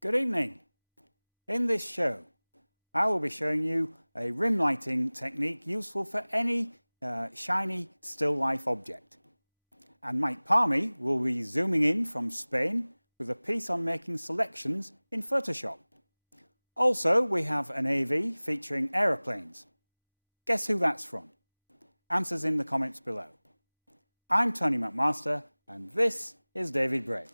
Good evening. In this show, I will be showing you a rim lighting technique useful for any shiny still life object. And Mike Parmee will be zooming in from Spain with a piece on making selections in Photoshop. Also, we have an AV featuring aeroplanes. Guess who that's from? Answers in the comments below. I'm Tony McMaster, and this is David Bray.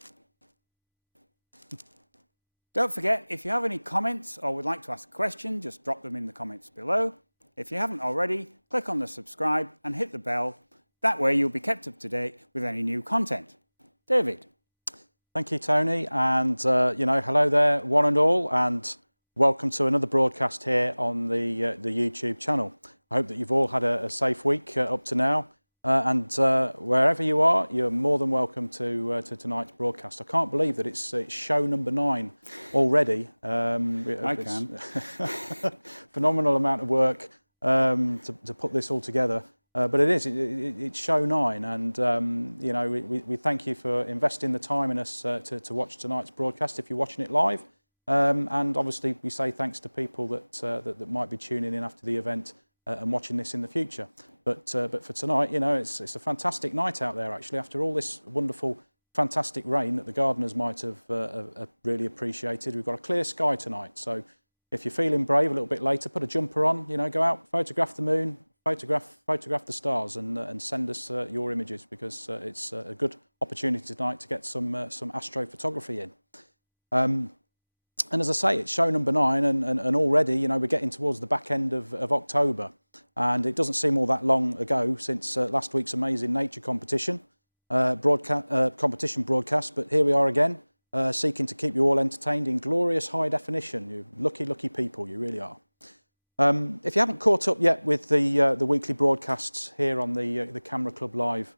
Don't forget, if you have any comments or would like to ask a question, just drop them in the comments below. If you haven't already, click on the subscribe and hit the bell. That way you'll be kept up to date with any new content. David. Thank you, Tony, and hello there, one and all, and welcome to another broadcast here on the YouTube channel. I hope that you've all had a safe week up to now. And wherever you are, you're more than welcome to tonight's broadcast. I can't believe that it's show number 9 already. I can. Phenomenal amount of work to put this all together. But it is, it's show 9, and we thank you for investing the time in us to watch tonight's broadcast if you're watching it live. And obviously we say thanks to people that might be tuning in after the event and watching this in the future. But for tonight, it's a fantastic night out there, actually, after all this wonderful, fantastic rain that the gardeners might have really appreciated. We've got a clear sky tonight, so if you're feeling brave a little bit later, put a jumper on, go out, photograph the moon, photograph the stars, and send us your images, because it's a good opportunity tonight to get some astrophotography in. And as I say, it's show number 9, and already, we're getting towards the back end of October, and it doesn't seem all that long ago since last week's amazing nature competition broadcast. But here we are again, seeking to keep you all entertained in glorious high definition. You lucky people, you really are. If you haven't caught up yet with the weekly broadcasts here on the Camera Club Live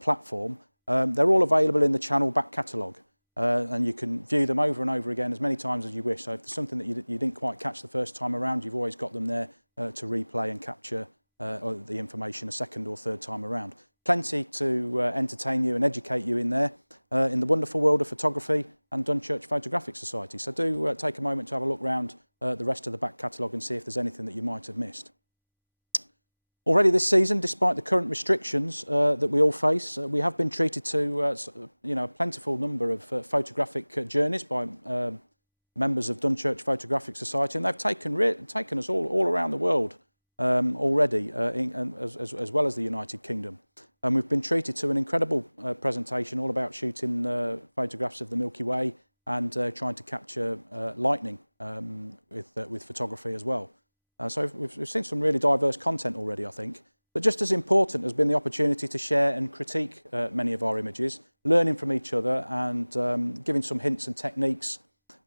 platform, they're all available in the channel back catalogue. And you can view them over and over again as many times as you wish. So if there's something that you didn't quite catch the first time around, you've always got them there to replay and capture the information a second or third time around. Plenty to entertain you and educate you in there, in the wonderful world of photography and Dunchurch Photographic Society. So do take a moment to have a look round the rest of the back catalogue and see if there's anything that you might have missed. Already this season, despite the current restrictions that we all face, we have been treated to a plentiful number of photographic journeys by members of Dunchurch Photographic Society, and they've taken us all around the world already, as well as the United Kingdom. And we've been treated to an incredible presentation all about shooting photographs of the Milky Way and trying to capture lightning with photography as well. So we've seen some really diverse content already, I think. But just as important has been the opportunity to share and critique many of our images, learning from each other, and giving some hints and techniques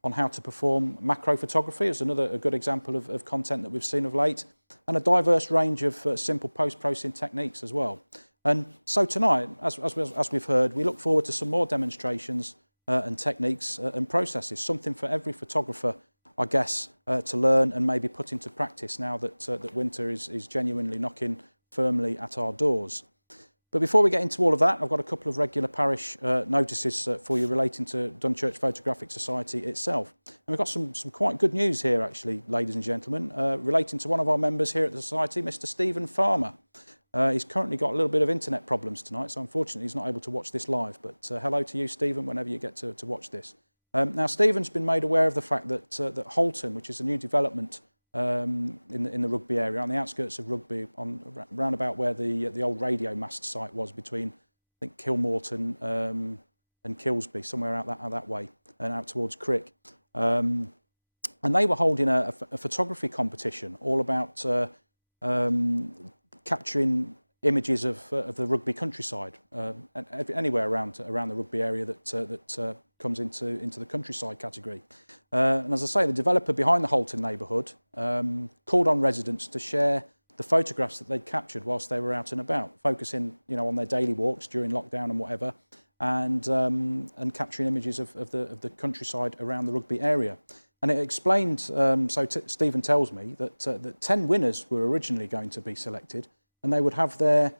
on how to perform macro photography is a good example of content that we've seen of late, and a diverse range of simple post-processing techniques as well. And so tonight, as we've heard, we look forward to some more demonstrations and techniques and processes, something for every photographer, I guess, to learn and maybe put into practice now that winter is genuinely knocking firmly at our doors. But before we get into all of that, I've got a couple of regular parish notices for you relating to Dunchurch Photographic Society itself. And we've got some quite good news here, actually, ladies and gentlemen, relating to one of our members here at the Society, Mr. Stephen Farmer. He's currently got a little bit of internet problems tonight, so unfortunately he's not able to watch this live. But hello to you, Stephen, whenever you get to watch this. Now, Stephen's been made aware of the fact that Holton, which is a new development in the Rugby area, on the outskirts of Rugby, round about where the old radio mast site was, between, I think, Kilmorton and Kilsby, somewhere out that way, and out towards Crick. And they were holding a photography competition all about capturing images of the Rugby countryside, and anywhere around the Rugby area that comes into the countryside category. And as I say, the developer behind the Holton neighbourhood called on residents to share the photographs that they'd captured whilst they were out and about, focusing on their daily walks during lockdown and whatever, and capturing images of the countryside around the Rugby area. And it explained, Stephen tells me, that 10 winners were originally going to be selected, and they would have their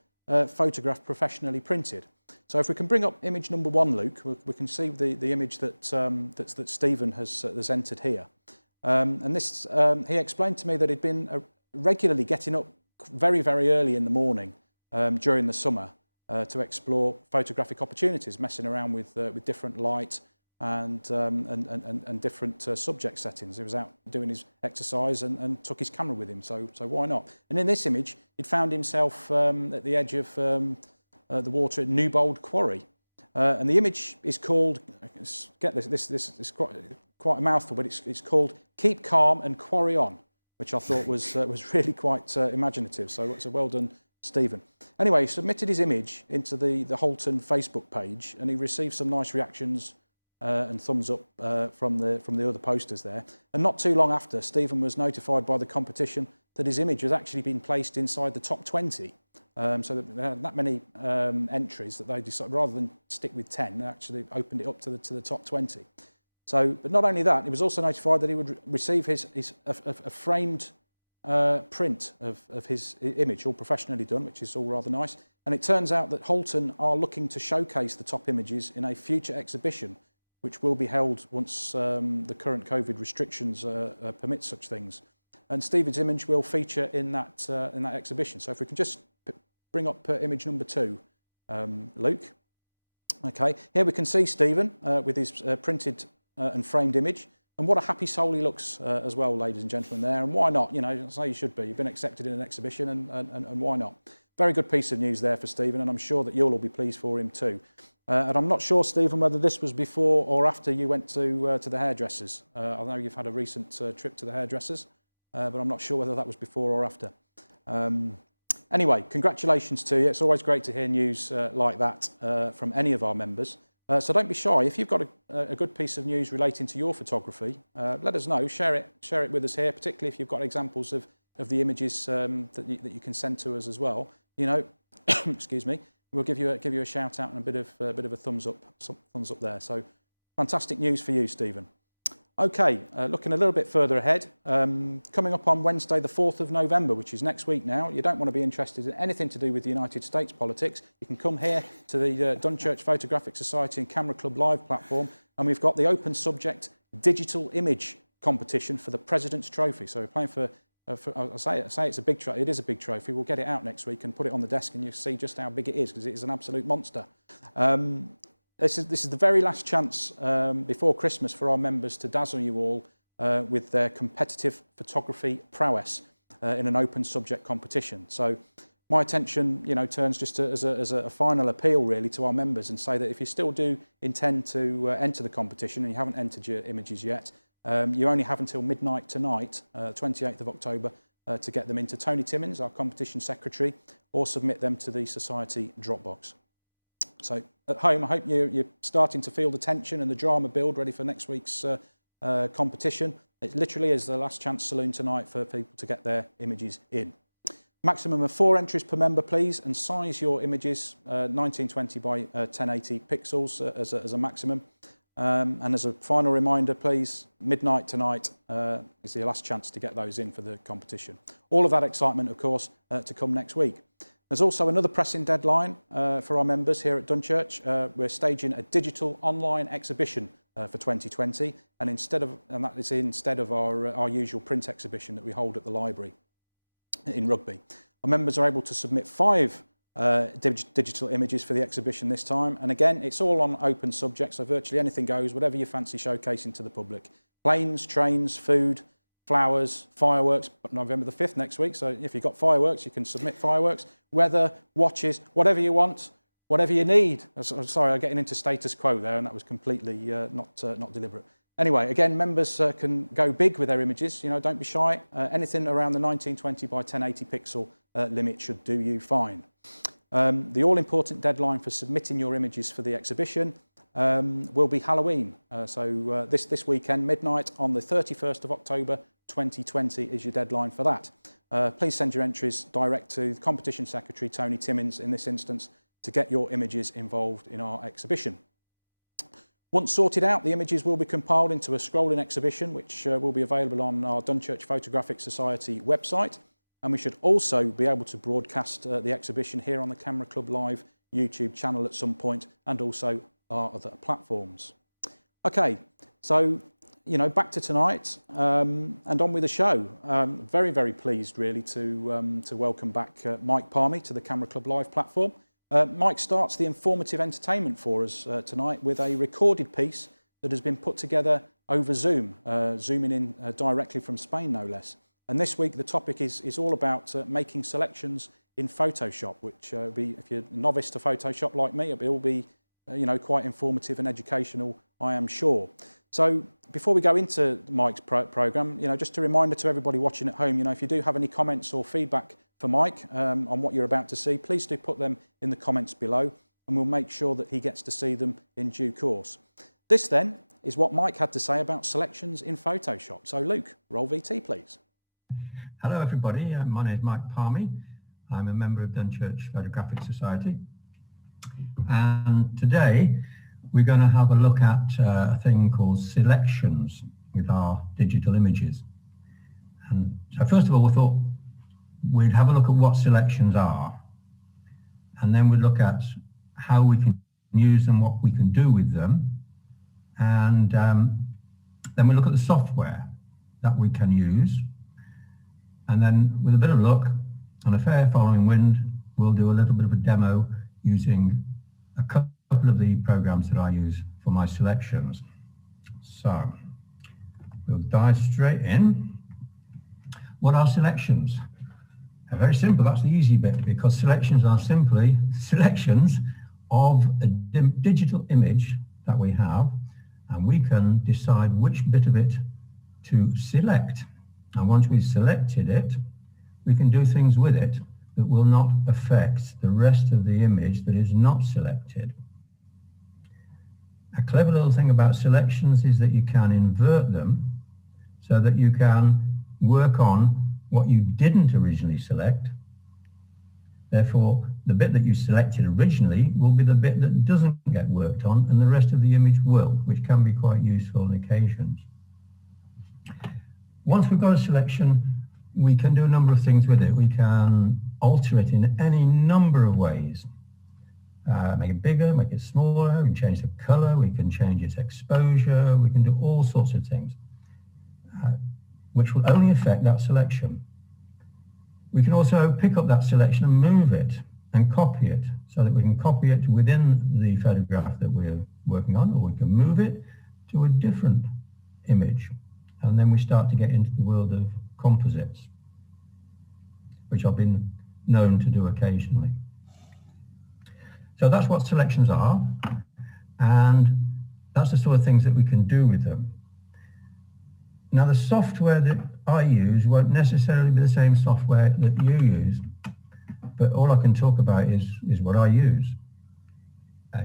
photograph professionally printed. So if we can bring up image number 1, Luke, we can see the image that Stephen has entered here. And this, he explained to me that he'd been regularly getting up very, very early in the morning during the summer to explore photographic opportunities, messing around with different light and different subject settings. He was out doing his exercise and took his camera with him, so why not? And in this image, he'd found himself at the edge of the water at Newbold Quarry. And the image is called, get this is quite a mouthful, but it's called Keep Calm and Quarry On, which I thought was really quite imaginative. So well done, Stephen. Anyway, he submitted his image into the Holton Facebook page, and he received some nice reactions and thumbs up from the other posters there. And not too long after, Stephen was notified by the competition that his image has actually been placed inside the top 20. So they had that many entries that they decided, rather than stick with 10, they actually opened it up to the top 20. So, but not only that, he was also notified that he would receive a framed print of his image, all professionally done, which is all rather nice. And it turns out that Holton are looking to showcase the top images in a future exhibition, which will be held once the current COVID restrictions permit such things. And Stephen's image will feature in that exhibition. So if we can just bring up image number 2, Luke. Okay, here we can see Stephen with his printed and framed image. And what a happy soul he looks as well, ladies and gentlemen, there. And why not? You know, that's how you should be. You've been accepted in an exhibition, and why not? Very good piece of news there for Stephen, and I'm sure that you'll all be pleased for him too. And I'm not sure, Stephen, whether this was before or after you went to the hairdressers. I know you've had a recent trip to the hairdressers, but I'm not sure whether that was before or after. Anyway, congratulations to you. It's always great to hear news like that from any of our members. So don't be shy. If you've got a good piece of news relating to your photography, let us know. Share it with us here, particularly if you've got examples of the images that you can send to us as well. You know, excuse me. We'll give you a shout out and a bit of a thumbs up there. So fantastic news for you, Stephen. Okay, looking a little bit further ahead, coming up on Wednesday the 4th of November, which is next week now. You don't want to be interested in anything to do with the United States politics. You can come here to the Dunchurch Photographic Society and Camera Club Live platform, and we've got the open subject digital image competition for the President's Trophy. So we're playing for I say it's a big trophy. It is a big trophy. We'll get it out next week and put it on the desk, and you'll see just how big it is, because it is an absolute monster. This is the very last chance before Christmas for our members to dazzle you all with their competitive photography prowess in an open subject competition. So my attention, turns just as a final appeal really to our members, and say that if you still do intend to enter the competition and you haven't entered your images yet, you only have until midnight tonight, 28th of October, to get them into Tony Timmins, our competition secretary, or submit them to the Society Dropbox. So at home, I hope you're starting to feel the tension and the drama build, ready for next week's competition. It literally is the last chance saloon tonight for people to get their images in. Maximum of 4 entries per member, please, and size your images 1920 by 1080 pixels as a maximum. And as a final reminder, please, midnight tonight is the last chance to get those in for the competition. All of that excitement, of course, to come next week. There's also another pressing deadline for our members here at Dunchurch. We're staging a digital online exhibition for 2020, and that is instead of our usual print exhibition that we hold at the library in Rugby. Our members are able to submit 5 digital images for the exhibition this time, and again it's all on open subject, so virtually anything goes, whatever you fancy showcasing to the public. Planes, trains, food, flowers, fireworks, November the 5th next week, so if you've got fireworks you can submit fireworks, weather, watches, whatever you want, whatever you need. Sorry, I'm getting into status quo there, and that was completely not deliberate. Anyway, again, members can go big with their images, don't be shy. Anything around the 1920 by 1080 pixel limit should do you fine. The all-important deadline for submitting your images for the exhibition will be Halloween. So this weekend, midnight on the 31st of October 2020 is your deadline for that. Please send your entries direct to the Competition Secretary, Tony Timmins, in this instance, to get your images involved in our exhibition. Once sorted out, the images will be compiled into a scrolling exhibition, which will be available on our Dunchurch Photographic Society website. And we should also be able to broadcast the exhibition here on the Camera Club Live YouTube channel at some point, and also our other platforms. Okay, so back to tonight and on with the show. Very, very pleased really to welcome back Mike Parmee to the Camera Club Live platform. Mike starts the informative entertainment for us tonight with a recorded piece that has been put together over Zoom, zooming in directly from Spain, no less. And this week the topic is all about making selections in Photoshop, which will be, if you're a novice to Photoshop like me, it will be quite informative and educational, I am sure. So before we go into Mike's programme, just a reminder to everybody watching at home, if you do have any comments or feedback for Mike on what you're about to see, please do put them in the comments below, and we'll make sure that he gets to see them in due course. This then is what Mike had to say about selections in Photoshop. So Luke, roll VT please. Hello everybody, my name is Mike Parmee. I'm a member of Dunchurch Photographic Society, and today we're going to have a look at a thing called selections with our digital images. And so first of all, we thought we'd have a look at what selections are, and then we'd look at how we can use them, what we can do with them, and then we look at the software that we can use, and then with a bit of luck and a fair following wind, we'll do a little bit of a demo using a couple of the programs that I use for my selections. So we'll dive straight in. What are selections? Very simple, that's the easy bit, because selections are simply selections of a digital image that we have, and we can decide which bit of it to select. And once we've selected it, we can do things with it that will not affect the rest of the image that is not selected. A clever little thing about selections is that you can invert them so that you can work on what you didn't originally select. Therefore, the bit that you selected originally will be the bit that doesn't get worked on, and the rest of the image will, which can be quite useful on occasions. Once we've got a selection, we can do a number of things with it. We can alter it in any number of ways. Make it bigger, make it smaller, we can change the color, we can change its exposure, we can do all sorts of things, which will only affect that selection. We can also pick up that selection and move it and copy it, so that we can copy it within the photograph that we're working on, or we can move it to a different image. And then we start to get into the world of composites, which I've been known to do occasionally. So that's what selections are, and that's the sort of things that we can do with them. Now, the software that I use won't necessarily be the same software that you use, but all I can talk about is what I use.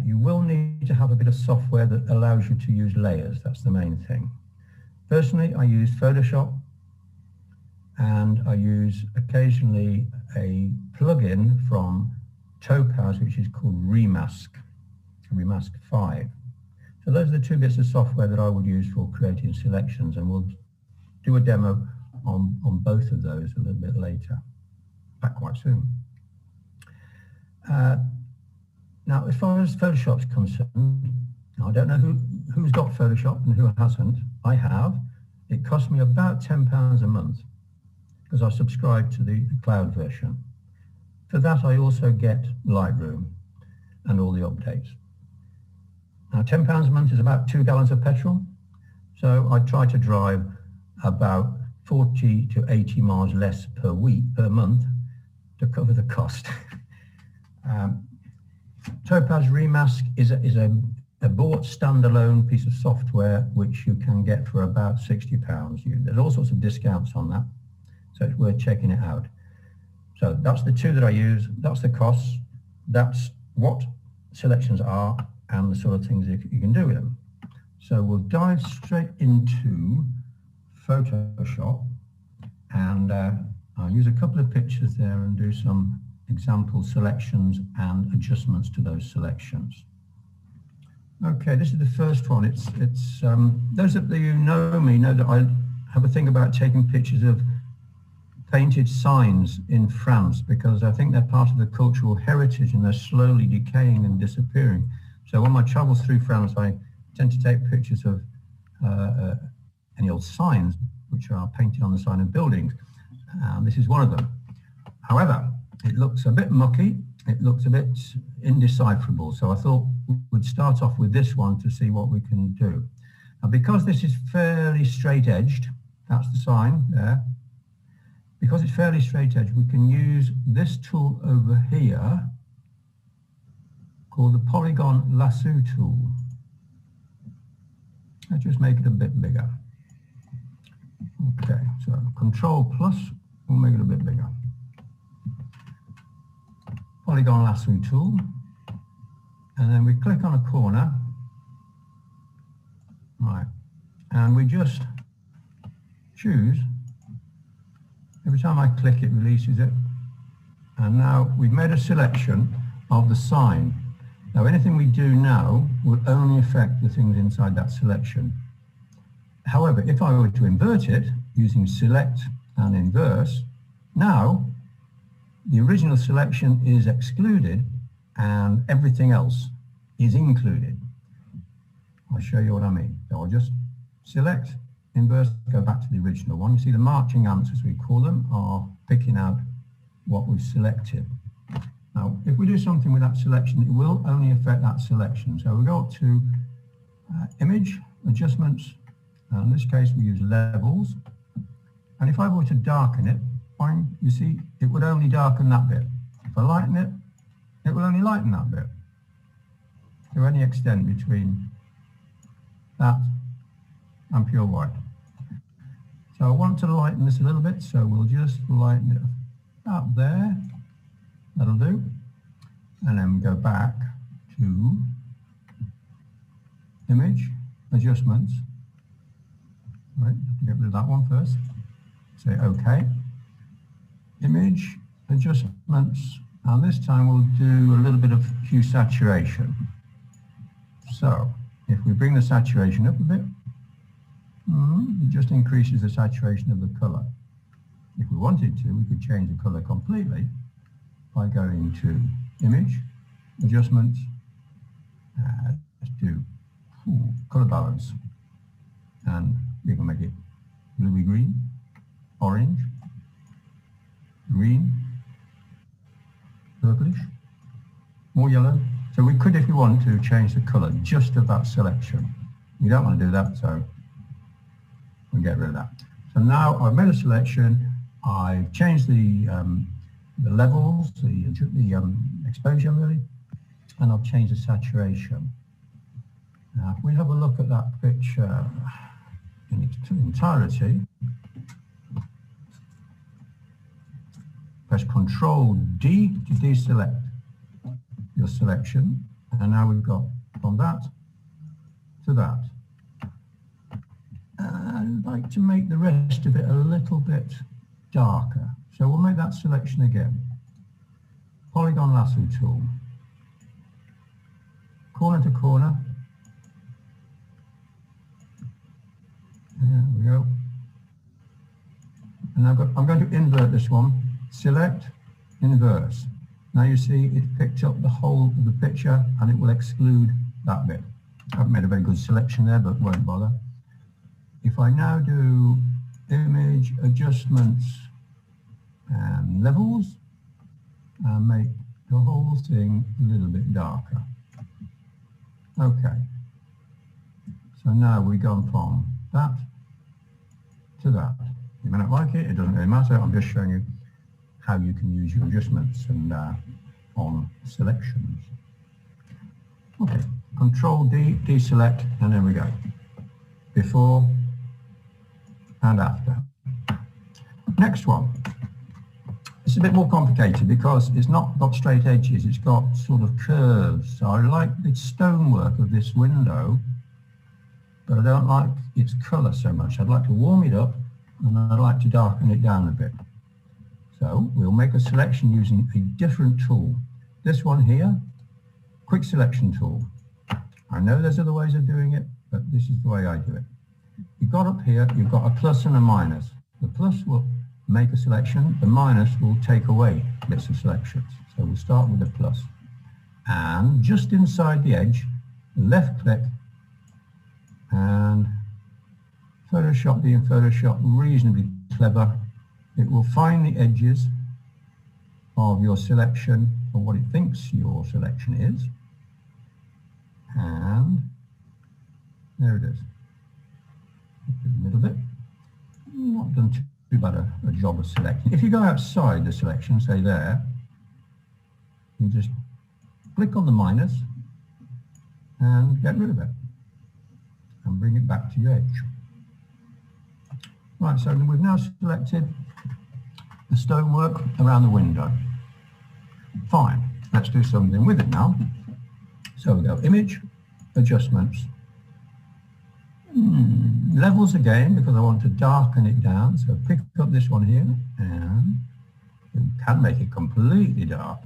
You will need to have a bit of software that allows you to use layers. That's the main thing. Personally, I use Photoshop, and I use occasionally a plugin from Topaz, which is called Remask 5. So those are the two bits of software that I would use for creating selections, and we'll do a demo on both of those a little bit later, back quite soon. Now, as far as Photoshop's concerned, I don't know who's got Photoshop and who hasn't. I have. It cost me about £10 a month because I subscribe to the cloud version. For that, I also get Lightroom and all the updates. Now, £10 a month is about 2 gallons of petrol. So I try to drive about 40 to 80 miles less per month to cover the cost. Topaz Remask is a bought standalone piece of software which you can get for about £60. There's all sorts of discounts on that, so it's worth checking it out. So that's the two that I use, that's the costs, that's what selections are and the sort of things that you can do with them. So we'll dive straight into Photoshop, and I'll use a couple of pictures there and do some example selections and adjustments to those selections. Okay, this is the first one. It's those of you who know me know that I have a thing about taking pictures of painted signs in France because I think they're part of the cultural heritage and they're slowly decaying and disappearing. So on my travels through France, I tend to take pictures of any old signs which are painted on the side of buildings. This is one of them. However, it looks a bit mucky, it looks a bit indecipherable, so I thought we'd start off with this one to see what we can do. Now, because this is fairly straight-edged, that's the sign there. Because it's fairly straight-edged, we can use this tool over here called the polygon lasso tool. Let's just make it a bit bigger. Okay, so Control plus will make it a bit bigger. Polygon lasso tool, and then we click on a corner, right, and we just choose. Every time I click, it releases it, and now we've made a selection of the sign. Now anything we do now will only affect the things inside that selection. However, if I were to invert it using select and inverse, now the original selection is excluded and everything else is included. I'll show you what I mean. So I'll just select, inverse, go back to the original one. You see the marching ants, as we call them, are picking out what we've selected. Now, if we do something with that selection, it will only affect that selection. So we go up to Image, Adjustments, and in this case we use Levels. And if I were to darken it, you see, it would only darken that bit. If I lighten it, it will only lighten that bit. To any extent between that and pure white. So I want to lighten this a little bit, so we'll just lighten it up there. That'll do. And then go back to Image, Adjustments. Right, get rid of that one first. Say OK. Image, Adjustments, and this time we'll do a little bit of hue saturation. So if we bring the saturation up a bit, it just increases the saturation of the color. If we wanted to, we could change the color completely by going to Image, Adjustments, let's do color balance, and we can make it bluey green, orange, green, purplish, more yellow. So we could, if we want to, change the color just of that selection. We don't want to do that, so we'll get rid of that. So now I've made a selection, I've changed the levels, the exposure really, and I've changed the saturation. Now if we have a look at that picture in its entirety, press Control D to deselect your selection, and now we've got from that to that. I'd like to make the rest of it a little bit darker, so we'll make that selection again. Polygon lasso tool, corner to corner. There we go. And I'm going to invert this one. Select, inverse. Now you see it picked up the whole of the picture and it will exclude that bit. I haven't made a very good selection there, but won't bother. If I now do Image, Adjustments, and Levels, and make the whole thing a little bit darker. Okay. So now we've gone from that to that. You may not like it, it doesn't really matter. I'm just showing you how you can use your adjustments and on selections. Okay, Control D, deselect, and there we go. Before and after. Next one. It's a bit more complicated because it's not got straight edges, it's got sort of curves. So I like the stonework of this window, but I don't like its colour so much. I'd like to warm it up and I'd like to darken it down a bit. So we'll make a selection using a different tool. This one here, quick selection tool. I know there's other ways of doing it, but this is the way I do it. You've got up here, you've got a plus and a minus. The plus will make a selection, the minus will take away bits of selections. So we'll start with the plus. And just inside the edge, left click, and Photoshop being Photoshop reasonably clever, it will find the edges of your selection, or what it thinks your selection is, and there it is. The middle bit. Not done too bad a job of selecting. If you go outside the selection, say there, you just click on the minus and get rid of it and bring it back to your edge. Right, so we've now selected the stonework around the window. Fine, let's do something with it now. So we go Image, Adjustments, Levels again, because I want to darken it down. So pick up this one here, and you can make it completely dark.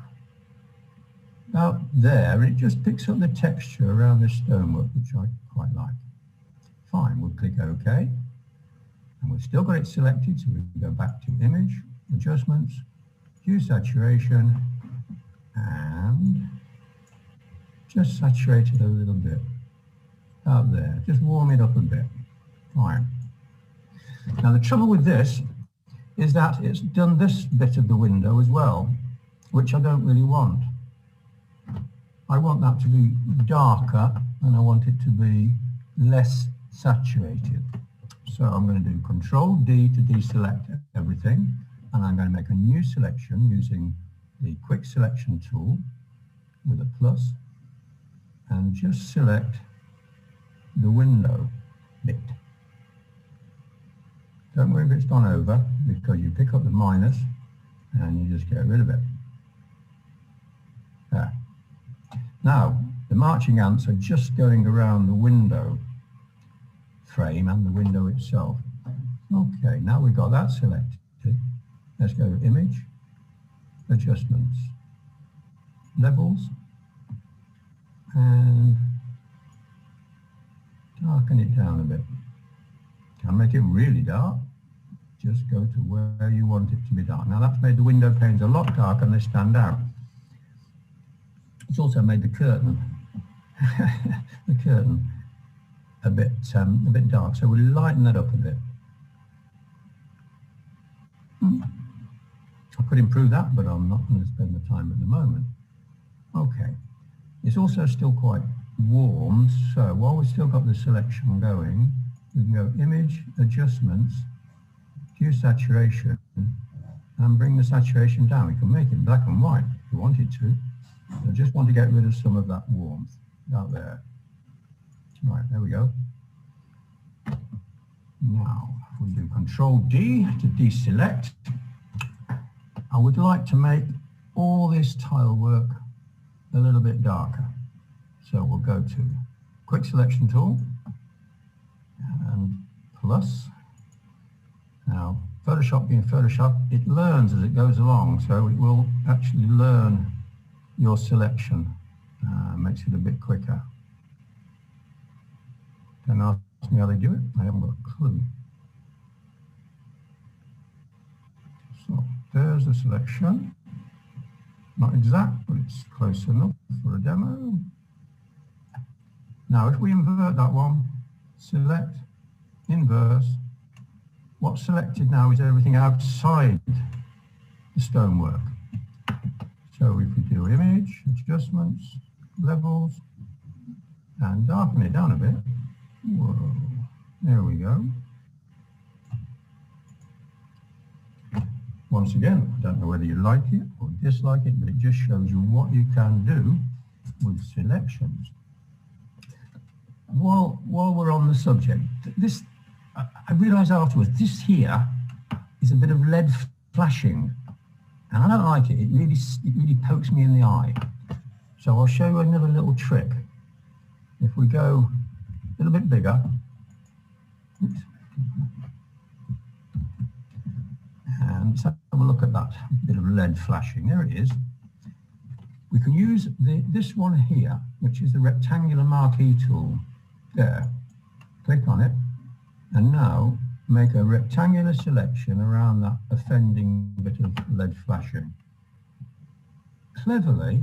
Now there, it just picks up the texture around this stonework, which I quite like. Fine, we'll click OK. And we've still got it selected, so we can go back to Image, Adjustments, Hue Saturation, and just saturate it a little bit out there. Just warm it up a bit. Fine. Now the trouble with this is that it's done this bit of the window as well, which I don't really want. I want that to be darker, and I want it to be less saturated. So I'm going to do Control D to deselect everything, and I'm going to make a new selection using the Quick Selection tool with a plus, and just select the window bit. Don't worry if it's gone over, because you pick up the minus and you just get rid of it. There. Now, the marching ants are just going around the window frame and the window itself. Okay, now we've got that selected. Let's go to Image, Adjustments, Levels, and darken it down a bit. Can make it really dark. Just go to where you want it to be dark. Now that's made the window panes a lot darker and they stand out. It's also made the curtain, a bit dark. So we'll lighten that up a bit. I could improve that, but I'm not going to spend the time at the moment. Okay. It's also still quite warm, so while we've still got the selection going, we can go Image, Adjustments, Hue Saturation, and bring the saturation down. We can make it black and white if we wanted to. I just want to get rid of some of that warmth out there. Right, there we go. Now, if we do Control D to deselect, I would like to make all this tile work a little bit darker. So we'll go to Quick Selection tool and plus. Now, Photoshop being Photoshop, it learns as it goes along, so it will actually learn your selection, makes it a bit quicker. Don't ask me how they do it, I haven't got a clue. So there's the selection. Not exact, but it's close enough for a demo. Now if we invert that one, select, inverse, what's selected now is everything outside the stonework. So if we do Image, Adjustments, Levels, and darken it down a bit. Whoa, there we go. Once again, I don't know whether you like it or dislike it, but it just shows you what you can do with selections. While we're on the subject, this, I realised afterwards, this here is a bit of LED flashing, and I don't like it. It really pokes me in the eye. So I'll show you another little trick. If we go a little bit bigger, oops, and let's have a look at that bit of LED flashing. There it is. We can use this one here, which is the rectangular marquee tool. There, click on it, and now make a rectangular selection around that offending bit of lead flashing. Cleverly,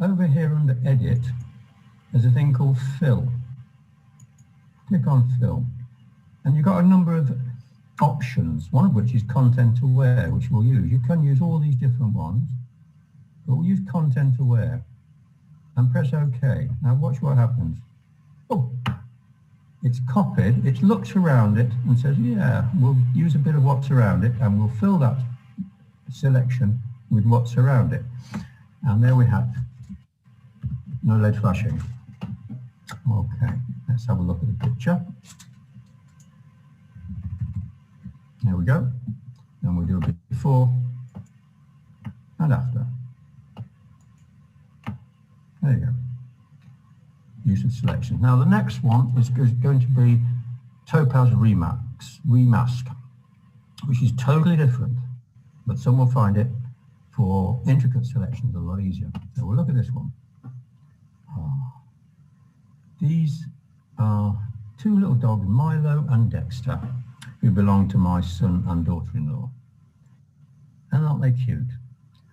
over here under Edit, there's a thing called Fill. Click on Fill, and you've got a number of options, one of which is Content Aware, which we'll use. You can use all these different ones, but we'll use Content Aware, and press OK. Now watch what happens. Oh, it's copied, it looks around it and says, yeah, we'll use a bit of what's around it and we'll fill that selection with what's around it. And there we have no lead flashing. Okay, let's have a look at the picture. There we go. Then we'll do a bit before and after. There you go. Use of selection. Now the next one is going to be Topaz Remask, which is totally different, but some will find it for intricate selections a lot easier. So we'll look at this one. These are two little dogs, Milo and Dexter, who belong to my son and daughter-in-law. And aren't they cute?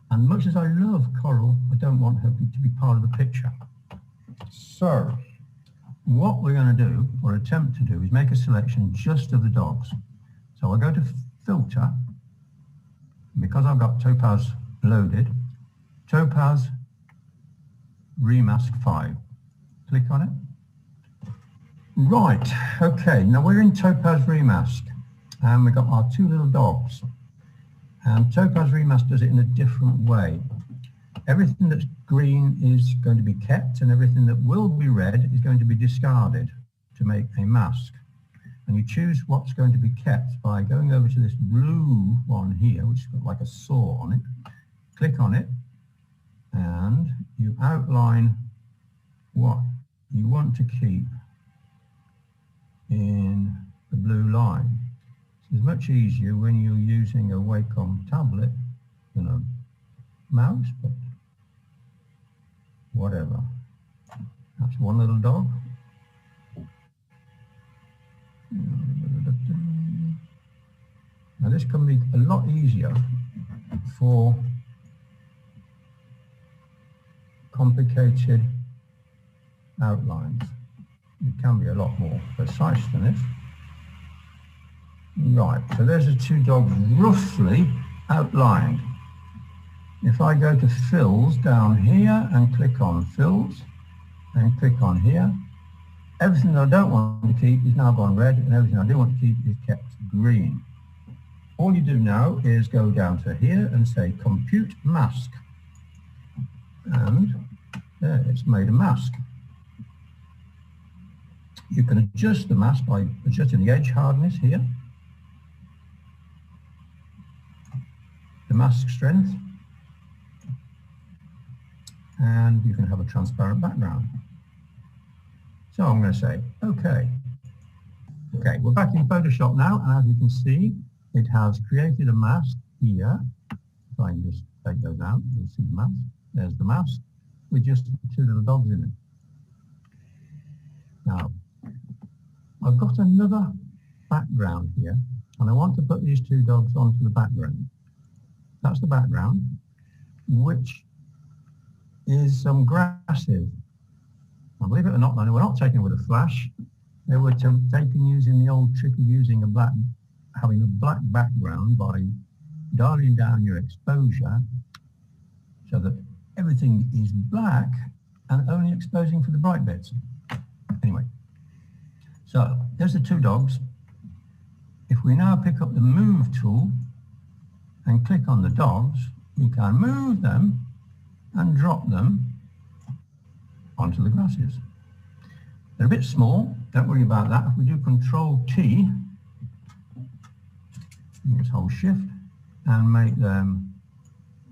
And much as I love Coral, I don't want her to be part of the picture. So, what we're going to do, or attempt to do, is make a selection just of the dogs. So I'll go to Filter, because I've got Topaz loaded, Topaz Remask 5. Click on it. Right, okay, now we're in Topaz Remask, and we've got our two little dogs. And Topaz Remask does it in a different way. Everything that's green is going to be kept, and everything that will be red is going to be discarded to make a mask. And you choose what's going to be kept by going over to this blue one here, which has got like a saw on it. Click on it, and you outline what you want to keep in the blue line. It's much easier when you're using a Wacom tablet than a mouse, but whatever. That's one little dog. Now this can be a lot easier for complicated outlines. It can be a lot more precise than this. Right, so there's the two dogs roughly outlined. If I go to Fills down here and click on Fills and click on here, everything that I don't want to keep is now gone red, and everything I do want to keep is kept green. All you do now is go down to here and say Compute Mask, and there, it's made a mask. You can adjust the mask by adjusting the edge hardness here, the mask strength, and you can have a transparent background. So I'm going to say, okay. Okay, we're back in Photoshop now, and as you can see, it has created a mask here. If I can just take those out, you'll see the mask. There's the mask with just two little dogs in it. Now, I've got another background here, and I want to put these two dogs onto the background. That's the background, which is some grasses. Well, believe it or not, we're not taking it with a flash. They were taken using the old trick of using having a black background by dialing down your exposure so that everything is black and only exposing for the bright bits. Anyway, so there's the two dogs. If we now pick up the Move tool and click on the dogs, we can move them and drop them onto the grasses. They're a bit small, don't worry about that. If we do Control T, just hold Shift and make them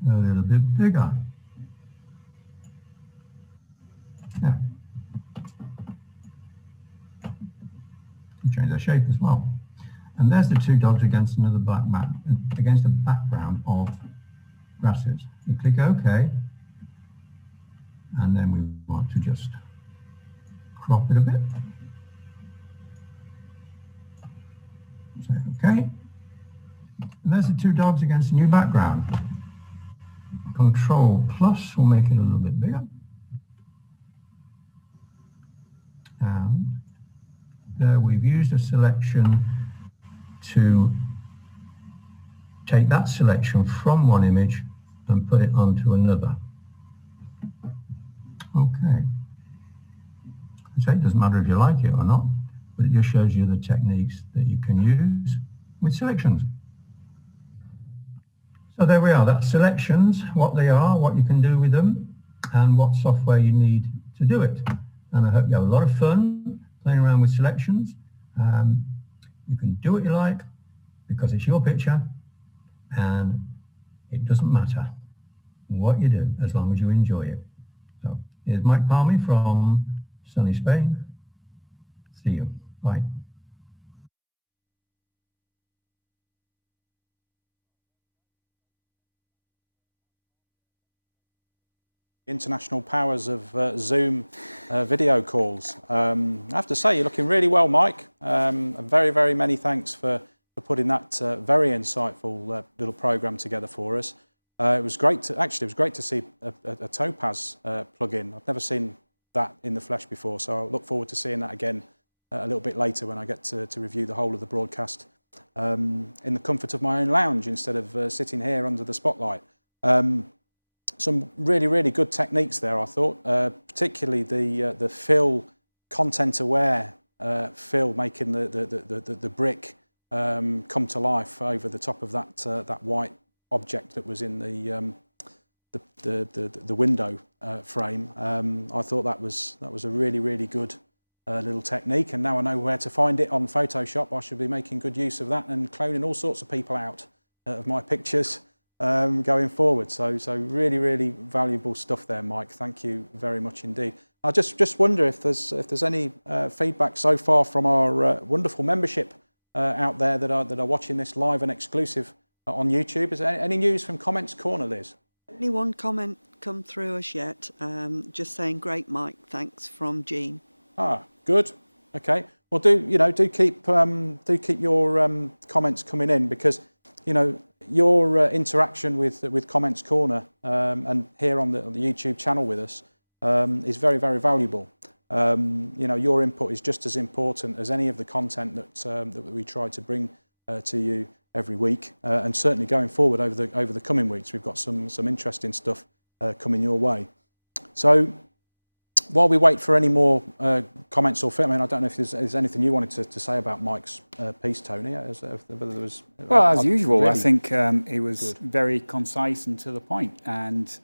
a little bit bigger. Yeah. Change their shape as well. And there's the two dogs against another black mat, against a background of grasses. You click OK, and then we want to just crop it a bit. Say OK. And there's the two dogs against a new background. Control plus will make it a little bit bigger. And there we've used a selection to take that selection from one image and put it onto another. Okay. So it doesn't matter if you like it or not, but it just shows you the techniques that you can use with selections. So there we are, that's selections, what they are, what you can do with them, and what software you need to do it. And I hope you have a lot of fun playing around with selections. You can do what you like because it's your picture, and it doesn't matter what you do as long as you enjoy it. So here's Mike Parmee from sunny Spain. See you. Bye. International powers of Zoom video calls. I have to say, you're looking really well, Mike. Very, very many thanks for putting that very insightful little program together for us. It was great to see a Topaz plug-in. I've never seen that in the flesh before, so I look forward to seeing that again a little bit later when I get to review the whole of the broadcast in the comfort of my own lounge instead of sitting here under the spotlight. Some really, really good techniques there, I thought, particularly the fill, content-aware fill, making the brick come to life over the top of that white object that was in the window frame. I thought that was a really, really good little technique, and now I know where to find it on Photoshop. I should be making good use of that and cloning all sorts of people out of my pictures going forward. So really, really valuable stuff there, Mike. Thank you very much indeed. I just wonder if there's any feedback so far from our wonderful membership out there that are watching this live and exclusive on YouTube. Is there any news from Comments Corner, Liz? Only one comment come through as yet. Just saying, great, Mike. Thanks from Jean. Ah, good. Okay. Well, do keep your comments coming in, because your interaction with Comments Corner and here on the YouTube channel with us is very, very valuable. Your input is just as important as any of the content that we try to bring to you every week, and certainly going forward over the coming weeks, we've got some interesting stuff coming your way. So while we wait for any more comments or I don't know if there's anything you wanted to say about Mike's piece, Tony. Well, as usual, really, I think it was very concise and to the point, and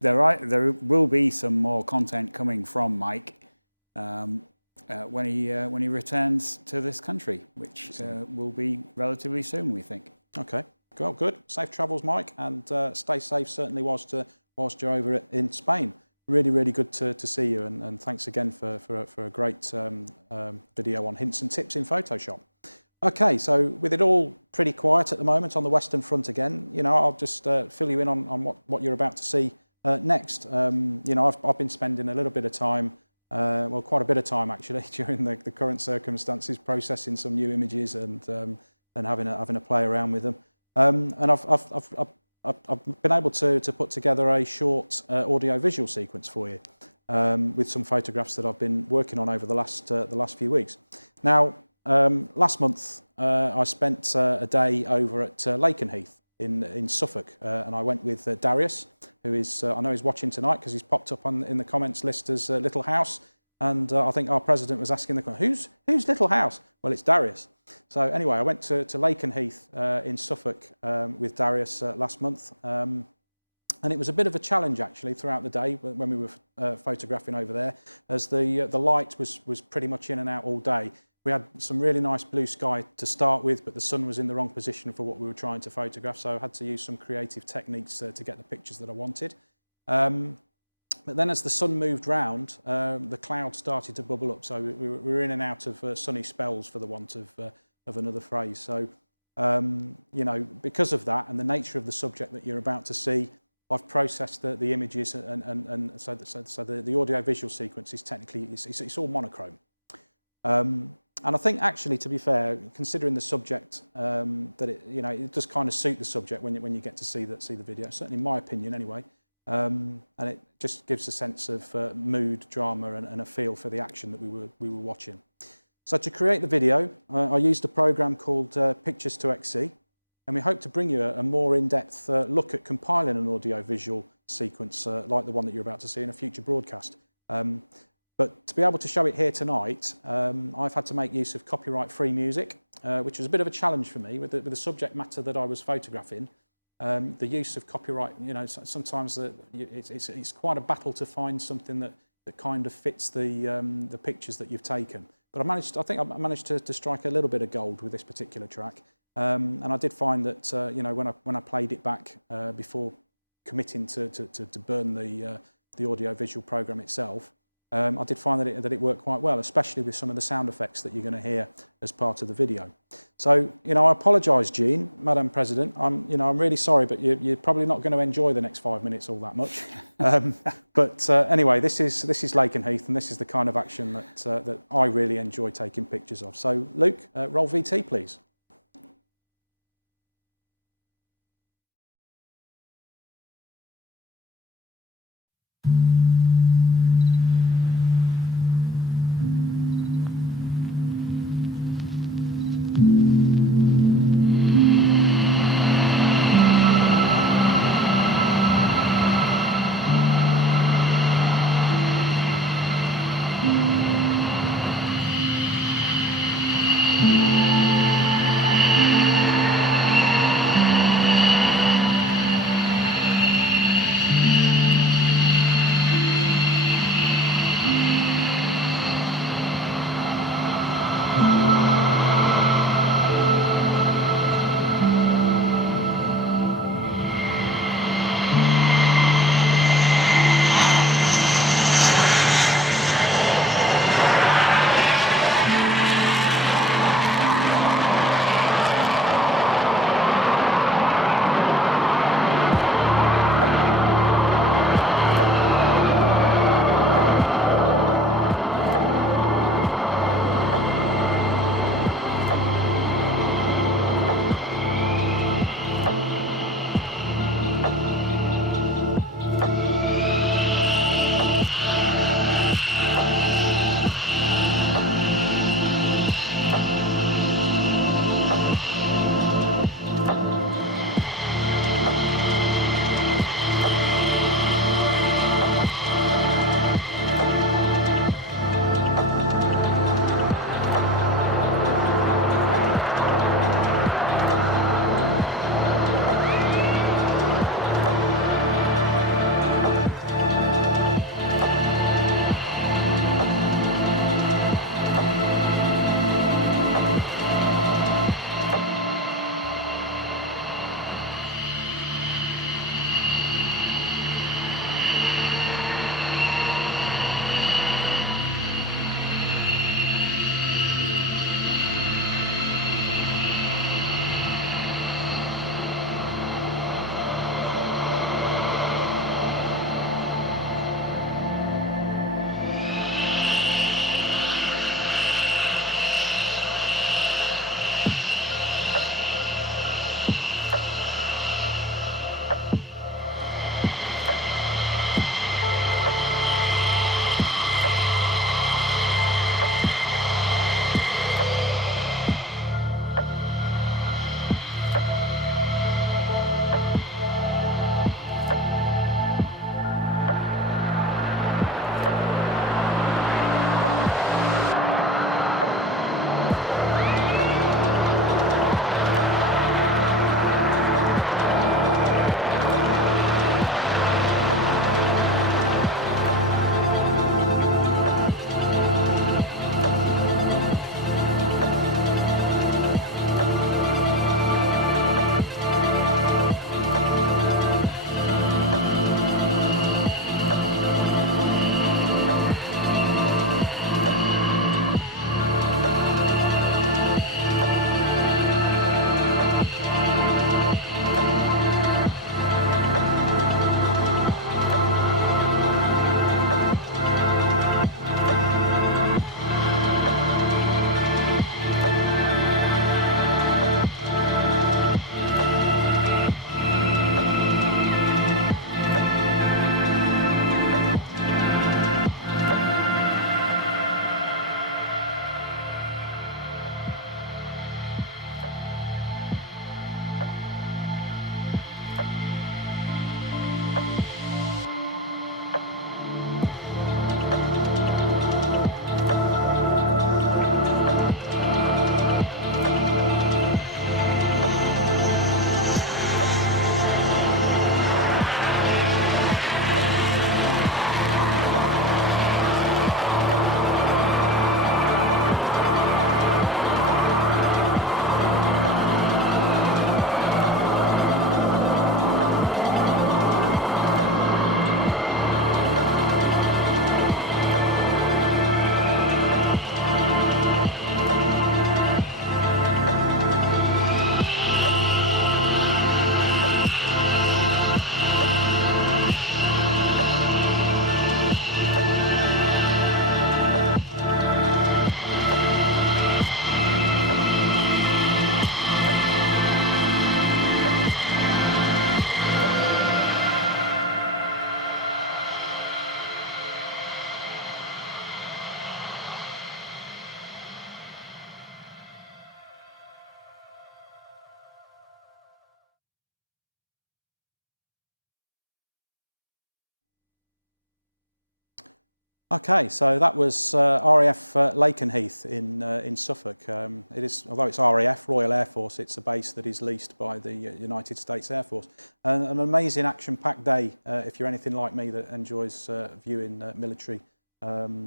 there will be some more content coming from Mike when he returns to this country, which will be relatively soon, we think. Okay, well, good. Safe travels, Mike, and stay safe certainly whilst you're over in Spain. Really, really good to see you, and thanks again for a great video on hints and tips in Photoshop. Okay, so with it all pretty quiet at the moment on the Western Front again, I'll just fill you in on what you're about to see next. I've been spending a little bit of time, quite a bit of time actually, during the current circumstances, processing some new images and having a play around with them. And I've been able to put together a short audio-visual sequence for you with some photographs that I've been working on over the last few weeks. Now, last month I spent a day over at Lakenheath in Suffolk, and I went with Darius, who is I know he's watching tonight because he's popped up in the comments list as Little House, and I think our president was asking the question, who's Little House? Well, it's Darius. So anyway, I went to Lakenheath in Suffolk with Darius last month, and it was a bit of a challenge actually throughout the day when we were photographing over there, as the light was pretty much in and out all day. We had some really nice blue sky to start with, but the sun was in the wrong position for what we were trying to photograph, so I had to use some creative techniques to get the pictures that I wanted. But then as the sun moved round, the clouds started to bubble up, so we were in and out of sunny spells, for the want of another phrase. So, because of that and the nature of the subject that you're about to see, I've processed the images, and so the audio-visual sequence is technically, it's all monochrome. I think actually, to be fair, considering the subject, that it does kind of suit the subject when you get to see the video. Certainly, in my opinion, anyway. And it just gives a sense of mood, drama, and a feel for the action that we were watching. So to create the video, I used a program called Pictures to XC, and we hope to bring you a more in-depth look at compiling an audio-visual sequence like the one that you're about to see in a future broadcast. But to be able to show it here tonight, I've had to make use of copyright-free music, which was a bit of a challenge for me with the subject matter that I was photographing. The use of copyright, sometimes it's quite a battle to find something that kind of fits the pictures that you've taken. But I think I managed to strike a little bit of gold with this particular track. And I did find that when I played it back before committing to burn the audio-visual program itself, I did find that it worked quite well, especially with some of the sound effects that you're going to hear as part of the video. So, I apologise, Jean, Madam President. I'm really sorry, but you're probably not going to enjoy the next 5 minutes all that much. But anyway, this is Lakenheath, and this is the kind of action that I really enjoy taking pictures of. So, Luke, roll VT, please. Okay, so that was RAF Lakenheath in Suffolk. It is, although it's RAF, Royal Air Force, it's a base that is leased by the United States Air Force. An amazing action-packed day if you're anything like me that enjoys viewing military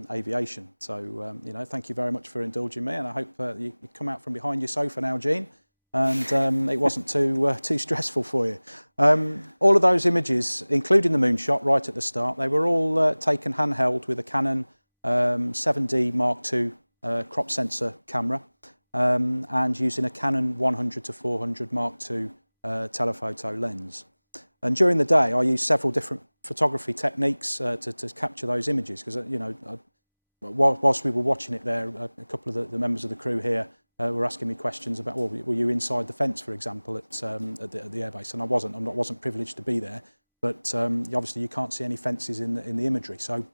aviation. So, you know, thank you very much for indulging me, and I hope you come out from behind your sofa now, Gene, and it wasn't too stressful for you. All of those images, including the moonshot right at the start, they were all taken handheld with a Canon 7D Mark II crop sensor camera and using a Canon 100-400 Mark II telephoto lens. And during the day, I used several different photography techniques to capture those images, because, you know, whilst we were watching it there, a couple of the members of the crew here were asking me questions about, well, were you inside the fence, for example, at the airbase? And I wasn't privileged to be there, but obviously you can't see any fences in the imagery. So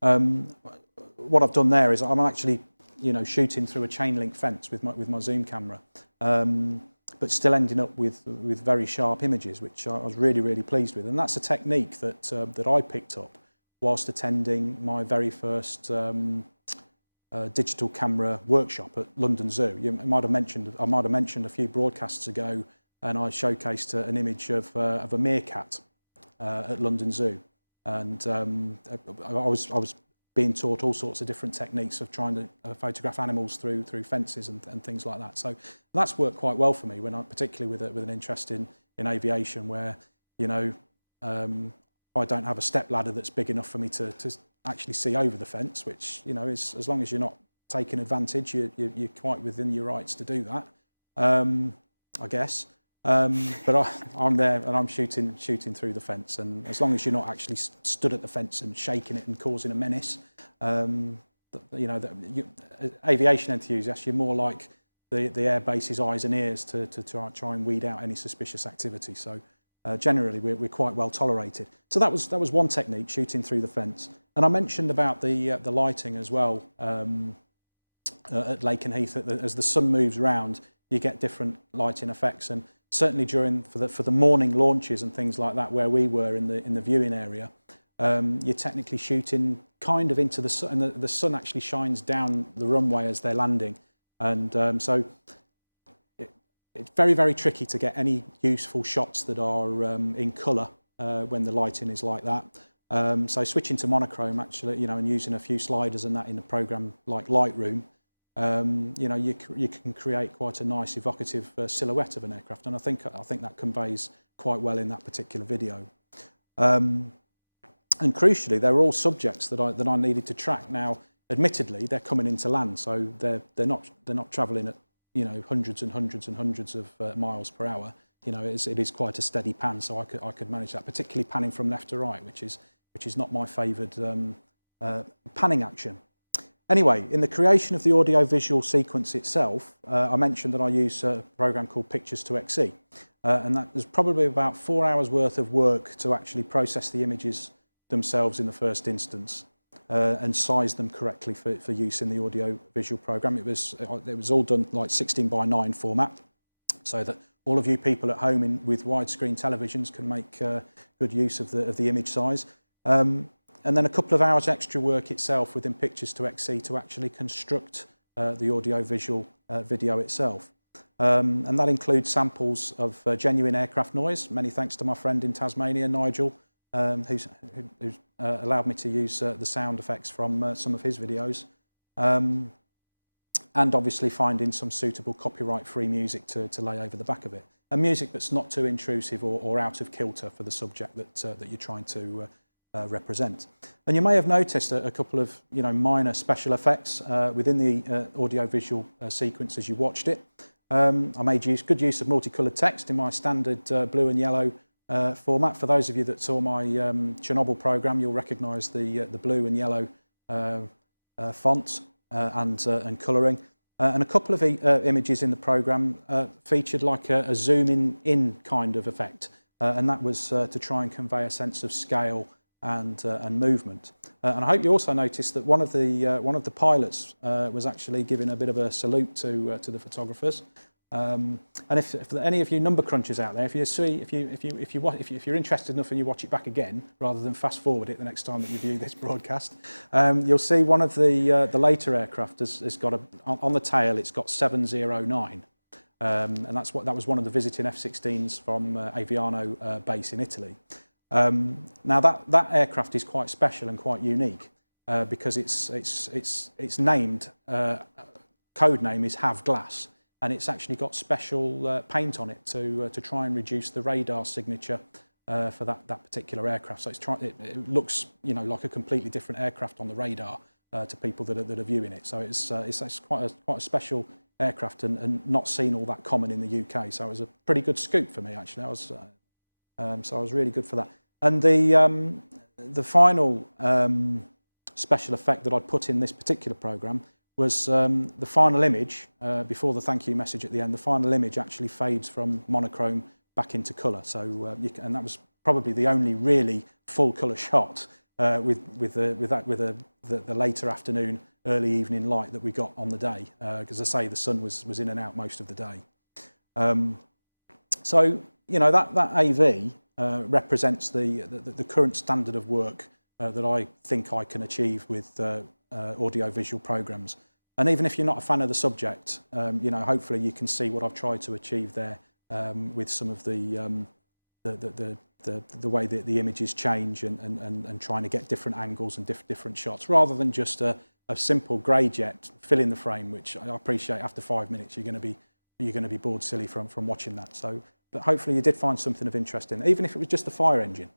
what I've done there is I'm actually, you know, shooting through a chain link fence with my zoom camera, but still ending up with very sharp images, which I was really pleased with. And that's a technique that I picked up whilst attending my very first digital camera workshop at London Zoo. I might have mentioned a few broadcasts ago, and I showcased an image of a meerkat at London Zoo, and I was being taught all sorts of different techniques of trying to photograph animals through fences and things like that. So that's worked quite well for me, particularly with an interest in aviation, where, you know, I don't have a step ladder that's big enough for me to actually see over the fence, which, you know, is, as long as you're not taking advantage, you're quite within your rights to do that, I guess. But I'm there and I'm shooting through the fence, and as long as you're not actually stood at the fence and shaking it and causing a menace, you know, aviation enthusiasts, you're more like the air base's eyes and ears to try and weed out any suspicious activity. So generally we're quite well tolerated. So that was one technique, shooting through the fence. And I mentioned about the lighting as well at Lakenheath. As the sun moves round, you get different lighting effects, and certainly for the morning launches and things like that, where we were in the viewing area, you're technically shooting kind of into the sun, and the sun actually shines down the runway as they're landing, and so it's very tricky to get any useful shots that are in colour when the lighting is like that. So switching to monochrome, actually, you know, and using a few sliders and that in a program like Lightroom, you know, you can create quite a nice evocative silhouette of an aircraft, and I think that conveys quite well in that particular video. And crucially, they're all subjects that I needed to track. Now, admittedly, they're coming into land, so they're not travelling at, you know, hundreds and hundreds of miles per hour. You know, it is quite a steady pan, so I could manage that, particularly panning from left to right, which is not my favoured panning action. Anyway, in the creation of the audio-visual sequence itself, I mentioned that I use a program called Pictures-to-XE, and that was probably about 4 hours worth of work to actually process the images themselves in the first instance and size them correctly for use in the audio-visual program. It was all done like 16:9 format, so that all of you people at home with widescreen televisions can make good use of the image size. And then a couple of hours extra work itself within Pictures-to-XE to actually construct the audio-visual video itself. And that includes samples of genuine aircraft noise, many thanks to my friend in Tasmania, Nigel, who's allowed me to use the sound effects from some of his videos. And obviously finding some suitable copyright-free music to lay over the back of it. And music that's not too intrusive or out of kilter for the subject that you're trying to represent. And you may have noticed a couple of, you know, minor special effects within the audio-visual sequence as you watched it. I made good use of multicoloured text in my standard blue and yellow format. For those of you that saw my Chernobyl program, you'll recognise the blue and yellow font and colouring. And a couple of images in the program featured like a zoom in kind of effect, and that was to try and convey a sense of scale and movement. And I hope you also noticed that one of the pilots was actually giving a bit of a salute to the photographers. And if any of you number crunchers out there, if you're interested enough and you watch it back again rather than fast forward it the next time that you view this broadcast, you'll see one of the later aircraft has got on the tail. It's got 709, and that was one of the visiting F-16s from Aviano base in Italy. Now that aircraft is quite special and quite unique because its named code name is Have Glass. And it's actually got special paint on it to try and reduce the radar signature for that particular aircraft. So it looks, like a completely different aircraft on the radar to people that are viewing it. So it's quite a special aircraft and not seen all that common in the UK. So it was a pretty good scoop for me actually. So I was really good for that. And the final special effect that I'd put in this particular programme was the final image, before the thank you message at the end, the final image actually fades from monochrome back into colour. So, and that was probably the only really full colour shot with the later afternoon, early evening light that we got on the day. Because as I say, the sun was in and out most of the day. So, that AV represents the current standard of work that I think I can achieve with audio-visual programs. And even if you're not a fan of the subject, hopefully you can see what I've tried to achieve there with some of the way that the images change and trying to get different angles and different shots, rather than just a simple grey jet filling the frame, which I appreciate after 5 minutes you're going to be bored silly from watching that. So, but hopefully you did find something of interest in it, even if it was just the fire engine.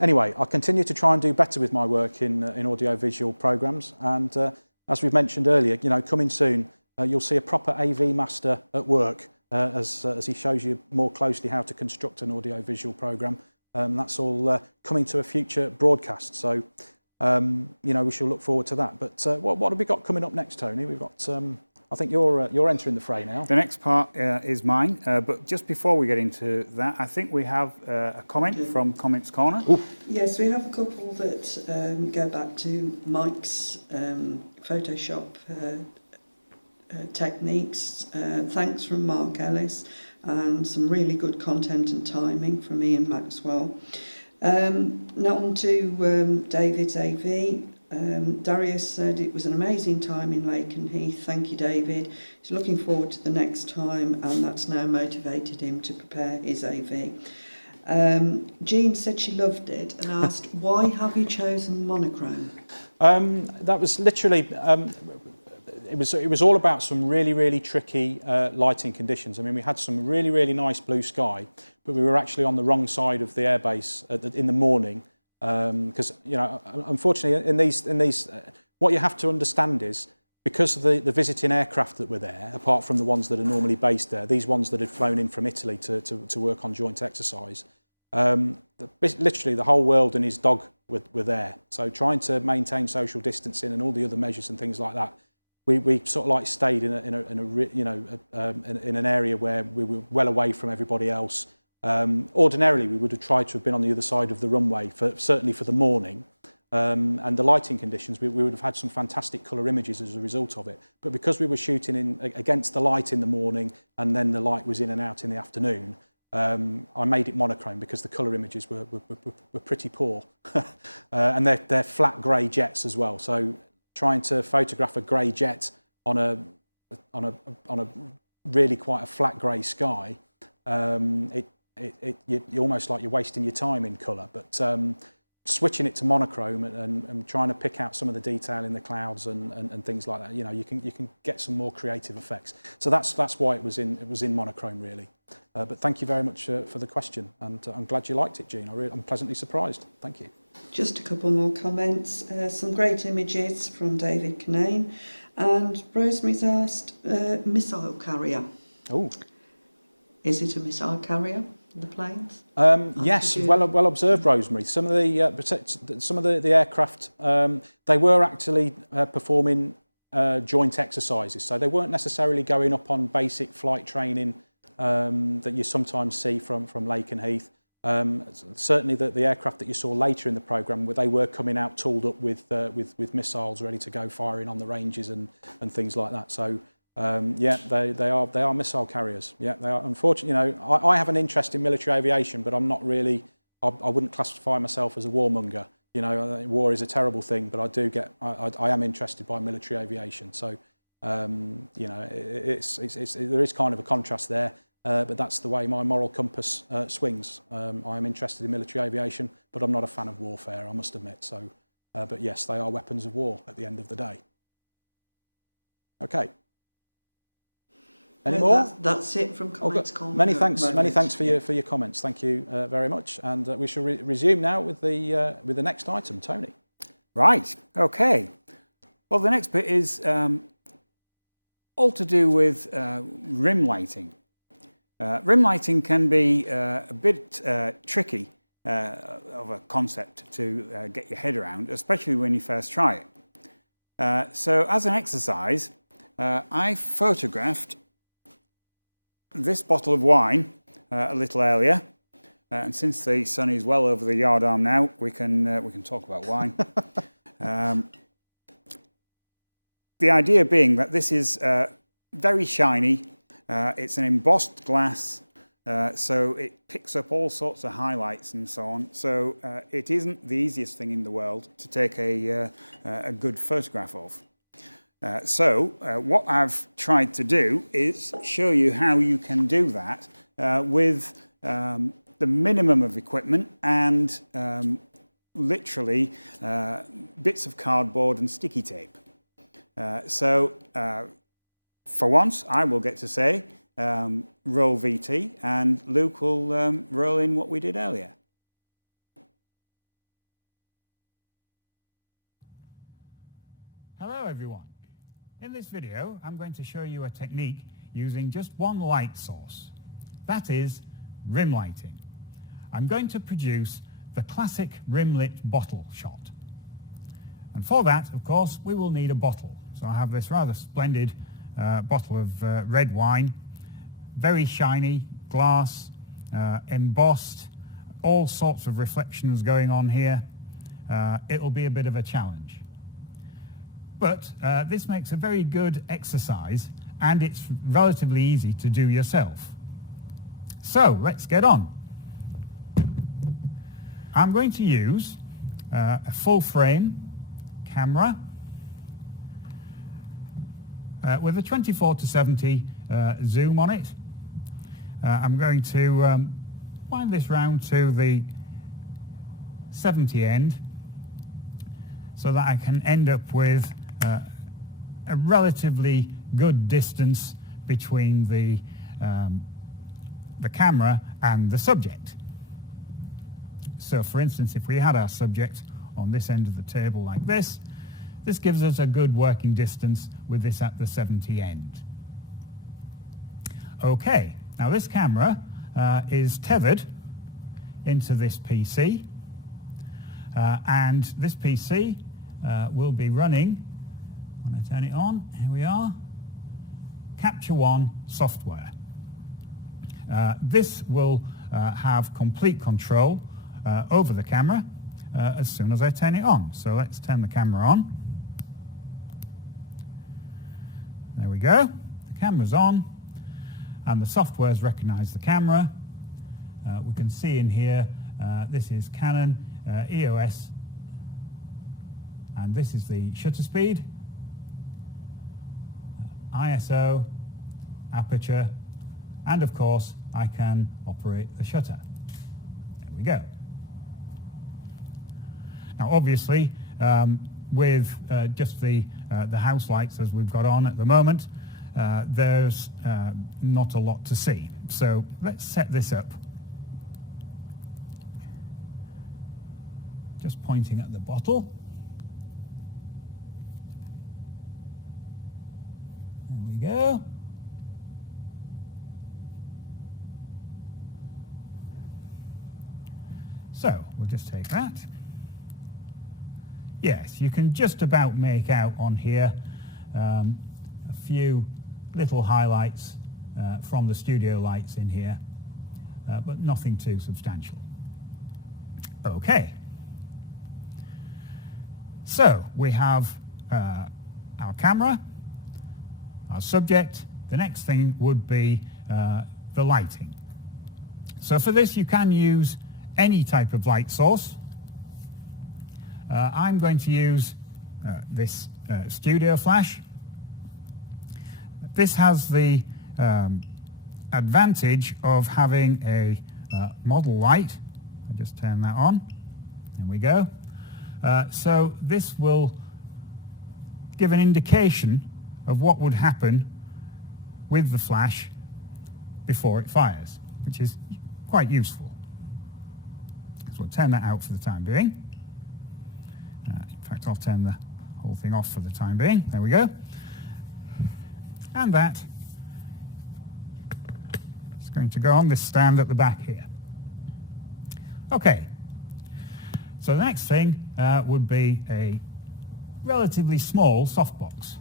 Anyway, I'll continue to try and do better with my work in audio-visual programs, and as we've mentioned earlier, coming soon, you'll see a proper AV master at work as he shows you more closely how to construct an audio-visual program. That's all coming to a future broadcast, so we shall look forward to that. But what have we got coming up next, Tony? We've got. I think you're entering the fray now. The next part is mine, but just before we get into that, I think we have a comment from Comments Corner. Ooh. Yes, we have a couple that go back to Mike's Photoshop techniques. Thanks from Mark Ellis, and some really good content and timing from Ian Maxwell. Now on to David's AV. Darius said it was an amazing time in Lake and Heath. Thank you, David. He's looking forward to the next time, and that's now motivated him to prepare his AV. Jean said she loved it and asked, why have you chosen monochrome? That was literally, it was all about some really, really tricky lighting conditions. I mean, we had some really, really nice blue sky, but we were actually on the wrong side of the airbase in the morning. Because unfortunately, in these, what you have to understand is because of the visiting aircraft that were there, apart from the ones that are normally based there, these ones that had flown in from Italy to work on joint exercise, literally the whole world and his dog were there. So trying to maintain social distancing and all the other measures and things like that, we sort of like stayed in an area where we were well away from everybody else. Ordinarily, we would have tried to have been on the other side of the runway, certainly for the morning, and the lighting conditions, we would have had some fantastic colour images as a result of it. But because we were shooting against the light in the morning, and then the light was in and out in the afternoon, I made it monochrome because the colour images were pretty poor, and they're flat grey jets as well. So trying to photograph a grey jet on a really quite a flat grey sky, you're almost like you're wasting your time in colour, but switching it to monochrome and trying to pick out some of the detail in the clouds and things like that, you can get some more creative effects. So that's why it was in monochrome really. But thank you very much for the question, and I'm glad you liked it, Jean. I'm pleasantly surprised. Thank you. Just a couple more comments. Some great images from David Canane, and Rosemary's asked missile carrier. Oh. Is it a missile carrier, the planes? Yes, well observed, Rosemary. Some of the aircraft, they were actually performing joint exercises, so they weren't necessarily going up on basic flight training that you sometimes see from Lake and Heath. Certainly the aircraft that you saw later in the programme, they were coming out tooled up with missiles ready to go, firing on the ranges and things like that. So Yeah, they are missile carriers. Yeah, they are. Unfortunately, you know, I have an interest in military aviation, but I'm not really. I wouldn't classify myself as a warmonger. You know, war is a terrible thing, but I am interested by military aviation. So, you know, there is kind of a contrast there, but that's the way my moral compass swings. I am interested in military aviation, but I'm not a fan of warfare, I must admit. So, but yes, they are weapons of war at the end of the day. Okay. Any more? That's it from comments. Many thanks for your comments. Thank you very much. And we shall resume now with the next item, Tony. Right. Okay. Well, the next bit is all to do with rim lighting. Rim lighting can be a bit tricky of a concept to get your head around, especially when you first try it. So, as an exercise, I photographed this bottle of wine a little earlier, and since the sun is well over the yardarm now, we can talk about wine. The idea being that this is very shiny. It's an embossed glass, so it picks up all sorts of highlights and so on. So it isn't the easiest thing in the world to take a good photograph of. So what I've tried to do is show you how you can do that with the minimum of equipment and literally bits of cardboard and sticky tape. So for once, I will get to say roll VT, and Luke will roll in what we did earlier. Hello everyone. In this video, I'm going to show you a technique using just one light source. That is rim lighting. I'm going to produce the classic rim-lit bottle shot. And for that, of course, we will need a bottle. So I have this rather splendid bottle of red wine, very shiny, glass, embossed, all sorts of reflections going on here. It'll be a bit of a challenge. But this makes a very good exercise, and it's relatively easy to do yourself. So let's get on. I'm going to use a full frame camera with a 24-70 zoom on it. I'm going to wind this round to the 70 end so that I can end up with a relatively good distance between the camera and the subject. So for instance, if we had our subject on this end of the table like this, this gives us a good working distance with this at the 70 end. Okay, now this camera is tethered into this PC, and this PC will be running, when I turn it on, here we are, Capture One software. This will have complete control over the camera as soon as I turn it on. So let's turn the camera on. There we go. The camera's on, and the software's recognized the camera. We can see in here, this is Canon EOS, and this is the shutter speed, ISO, aperture, and of course I can operate the shutter. There we go. Now obviously with just the house lights as we've got on at the moment, there's not a lot to see. So let's set this up. Just pointing at the bottle. There we go. So we'll just take that. Yes, you can just about make out on here a few little highlights from the studio lights in here, but nothing too substantial. Okay. So we have our camera, our subject. The next thing would be the lighting. So for this you can use any type of light source. I'm going to use this studio flash. This has the advantage of having a model light. I just turn that on. There we go. So this will give an indication of what would happen with the flash before it fires, which is quite useful. So we'll turn that out for the time being. In fact, I'll turn the whole thing off for the time being. There we go. And that is going to go on this stand at the back here. Okay. So the next thing would be a relatively small softbox.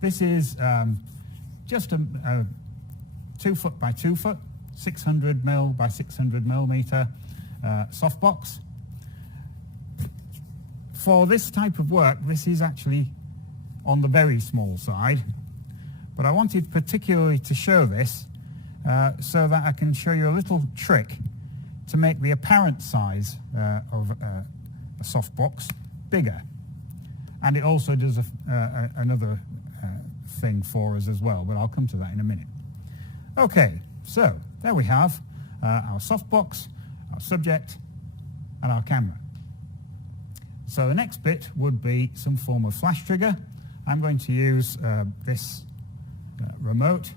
This is just a 2 foot by 2 foot, 600 mil by 600 millimeter softbox. For this type of work, this is actually on the very small side, but I wanted particularly to show this so that I can show you a little trick to make the apparent size of a softbox bigger. And it also does another thing for us as well, but I'll come to that in a minute. Okay, so there we have our softbox, our subject, and our camera. So the next bit would be some form of flash trigger. I'm going to use this remote,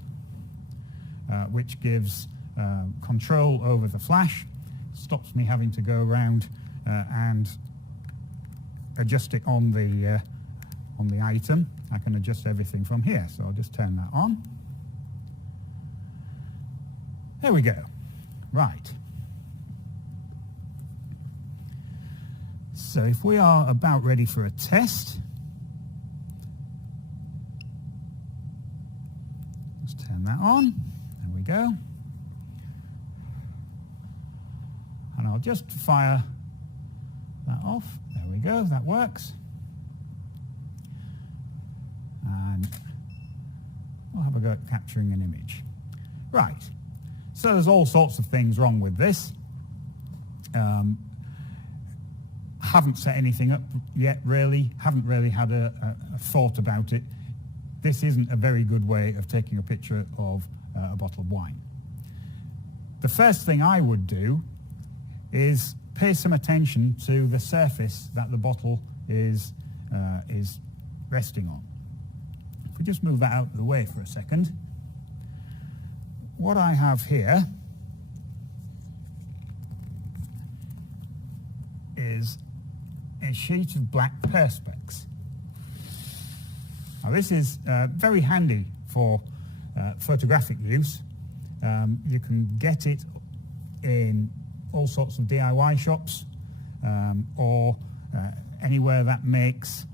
which gives control over the flash. Stops me having to go around and adjust it on the item. I can adjust everything from here, so I'll just turn that on. There we go. Right. So if we are about ready for a test, let's turn that on. There we go. And I'll just fire that off. There we go, that works. And I'll have a go at capturing an image. Right, so there's all sorts of things wrong with this. Haven't set anything up yet really, haven't really had a thought about it. This isn't a very good way of taking a picture of a bottle of wine. The first thing I would do is pay some attention to the surface that the bottle is resting on. If we just move that out of the way for a second, what I have here is a sheet of black perspex. Now this is very handy for photographic use. You can get it in all sorts of DIY shops or anywhere that makes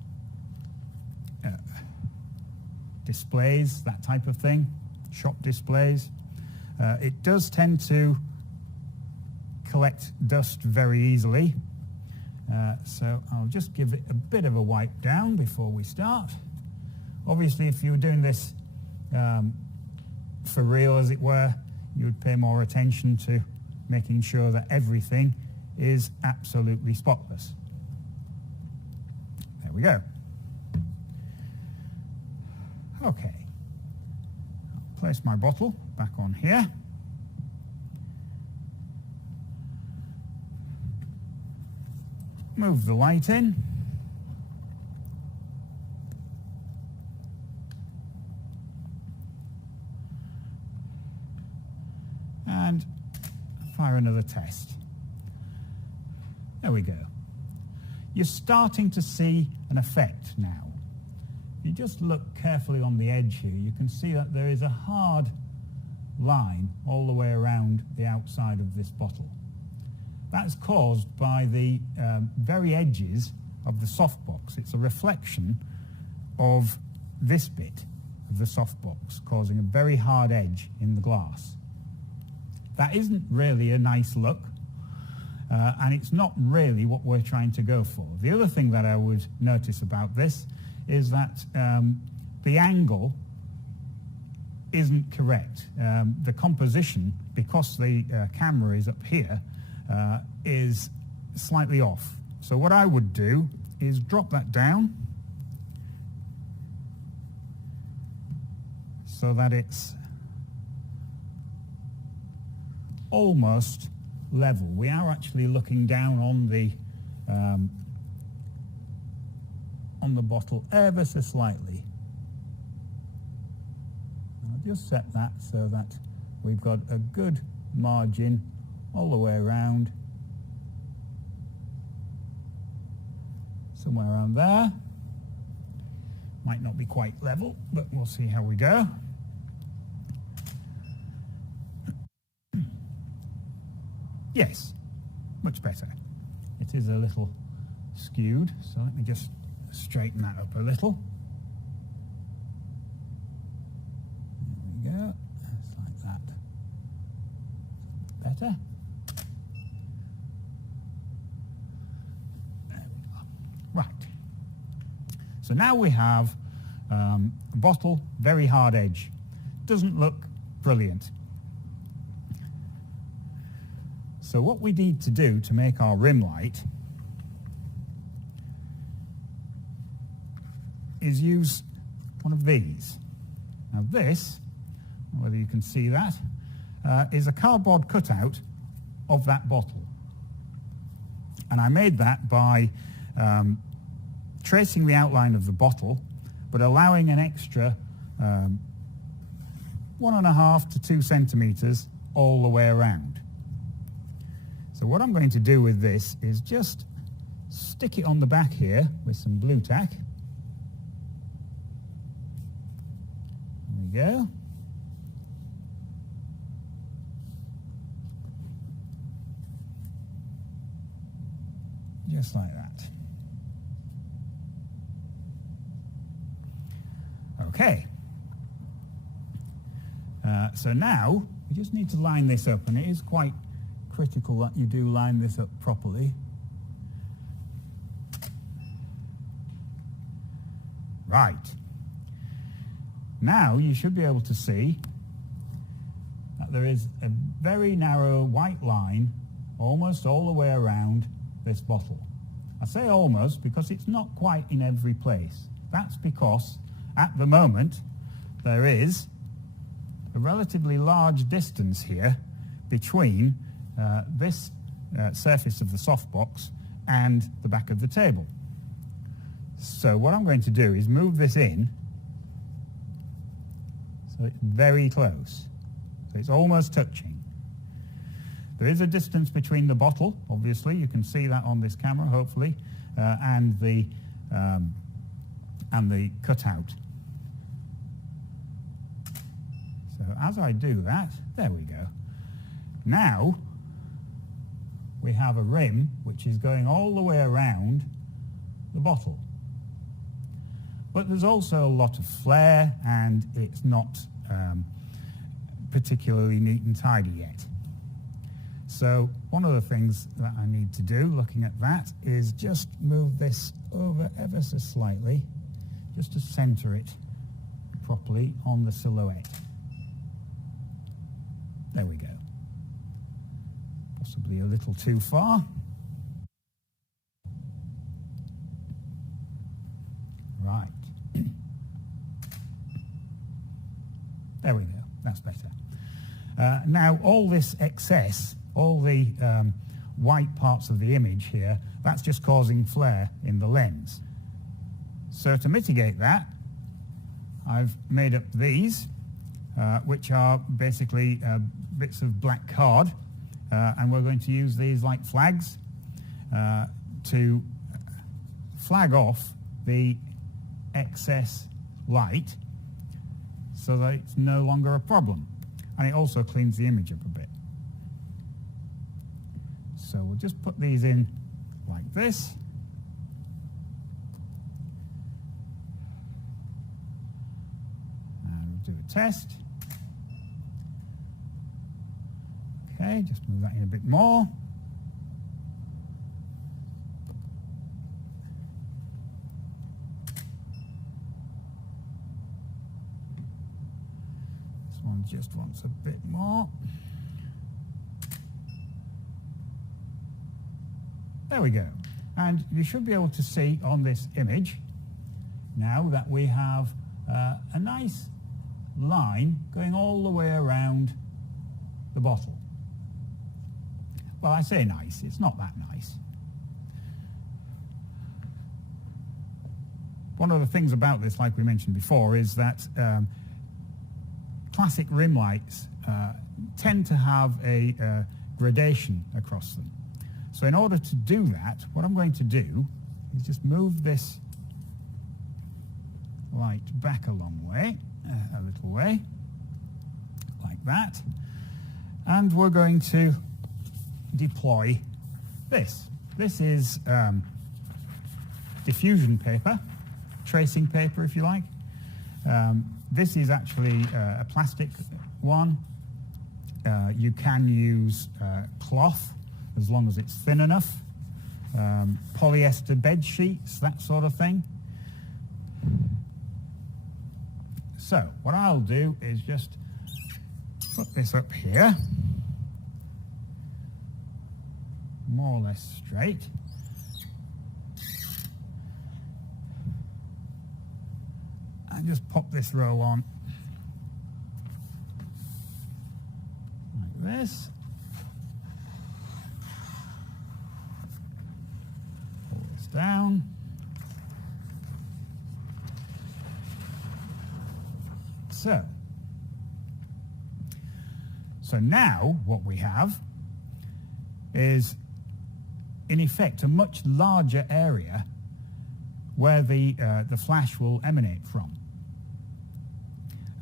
displays, that type of thing, shop displays. It does tend to collect dust very easily, so I'll just give it a bit of a wipe down before we start. Obviously, if you were doing this for real, as it were, you would pay more attention to making sure that everything is absolutely spotless. There we go. Okay, I'll place my bottle back on here. Move the light in. And fire another test. There we go. You're starting to see an effect now. If you just look carefully on the edge here, you can see that there is a hard line all the way around the outside of this bottle. That's caused by the very edges of the softbox. It's a reflection of this bit of the softbox, causing a very hard edge in the glass. That isn't really a nice look, and it's not really what we're trying to go for. The other thing that I would notice about this is that the angle isn't correct. The composition, because the camera is up here, is slightly off. So what I would do is drop that down so that it's almost level. We are actually looking down on the bottle ever so slightly. I'll just set that so that we've got a good margin all the way around. Somewhere around there. Might not be quite level, but we'll see how we go. Yes, much better. It is a little skewed, so let me just straighten that up a little. There we go, just like that. Better. There we go. Right. So now we have a bottle, very hard edge. Doesn't look brilliant. So what we need to do to make our rim light is use one of these. Now this, whether you can see that, is a cardboard cutout of that bottle. And I made that by tracing the outline of the bottle, but allowing an extra 1.5 to 2 centimeters all the way around. So what I'm going to do with this is just stick it on the back here with some blue tack. There we go. Just like that. Okay. So now we just need to line this up, and it is quite critical that you do line this up properly. Right. Now you should be able to see that there is a very narrow white line almost all the way around this bottle. I say almost because it's not quite in every place. That's because at the moment there is a relatively large distance here between this surface of the softbox and the back of the table. So what I'm going to do is move this in so it's very close. So it's almost touching. There is a distance between the bottle, obviously, you can see that on this camera, hopefully, and the cutout. So as I do that, there we go. Now we have a rim which is going all the way around the bottle. But there's also a lot of flare, and it's not particularly neat and tidy yet. So one of the things that I need to do, looking at that, is just move this over ever so slightly, just to center it properly on the silhouette. There we go. Possibly a little too far. Right. There we go. That's better. Now all this excess, all the white parts of the image here, that's just causing flare in the lens. So to mitigate that, I've made up these, which are basically bits of black card, and we're going to use these like flags to flag off the excess light so that it's no longer a problem. And it also cleans the image up a bit. So we'll just put these in like this. And we'll do a test. Okay, just move that in a bit more. This one just wants a bit more. There we go. And you should be able to see on this image now that we have a nice line going all the way around the bottle. Well, I say nice, it's not that nice. One of the things about this, like we mentioned before, is that classic rim lights tend to have a gradation across them. So in order to do that, what I'm going to do is just move this light back a long way, a little way, like that. And we're going to deploy this. This is diffusion paper, tracing paper if you like. This is actually a plastic one. You can use cloth as long as it's thin enough. Polyester bed sheets, that sort of thing. So what I'll do is just put this up here, more or less straight. And just pop this roll on like this. Pull this down. So now what we have is in effect a much larger area where the flash will emanate from.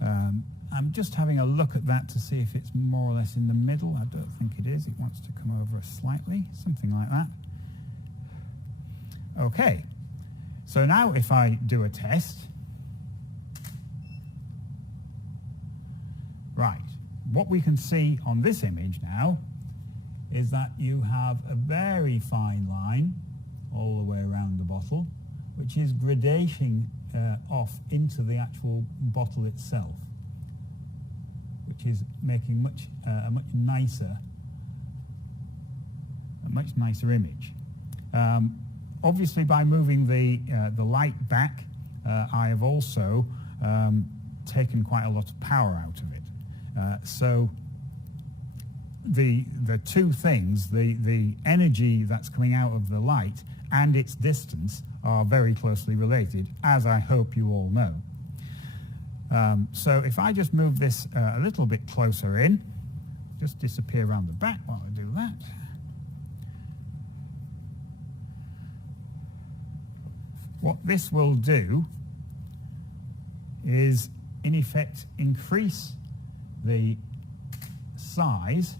I'm just having a look at that to see if it's more or less in the middle. I don't think it is. It wants to come over slightly, something like that. Okay, so now if I do a test, right, what we can see on this image now is that you have a very fine line all the way around the bottle, which is gradating off into the actual bottle itself, which is making a much nicer image. Obviously, by moving the light back, I have also taken quite a lot of power out of it. So the two things, the energy that's coming out of the light and its distance, are very closely related, as I hope you all know. So if I just move this a little bit closer in, just disappear around the back while I do that. What this will do is, in effect, increase the size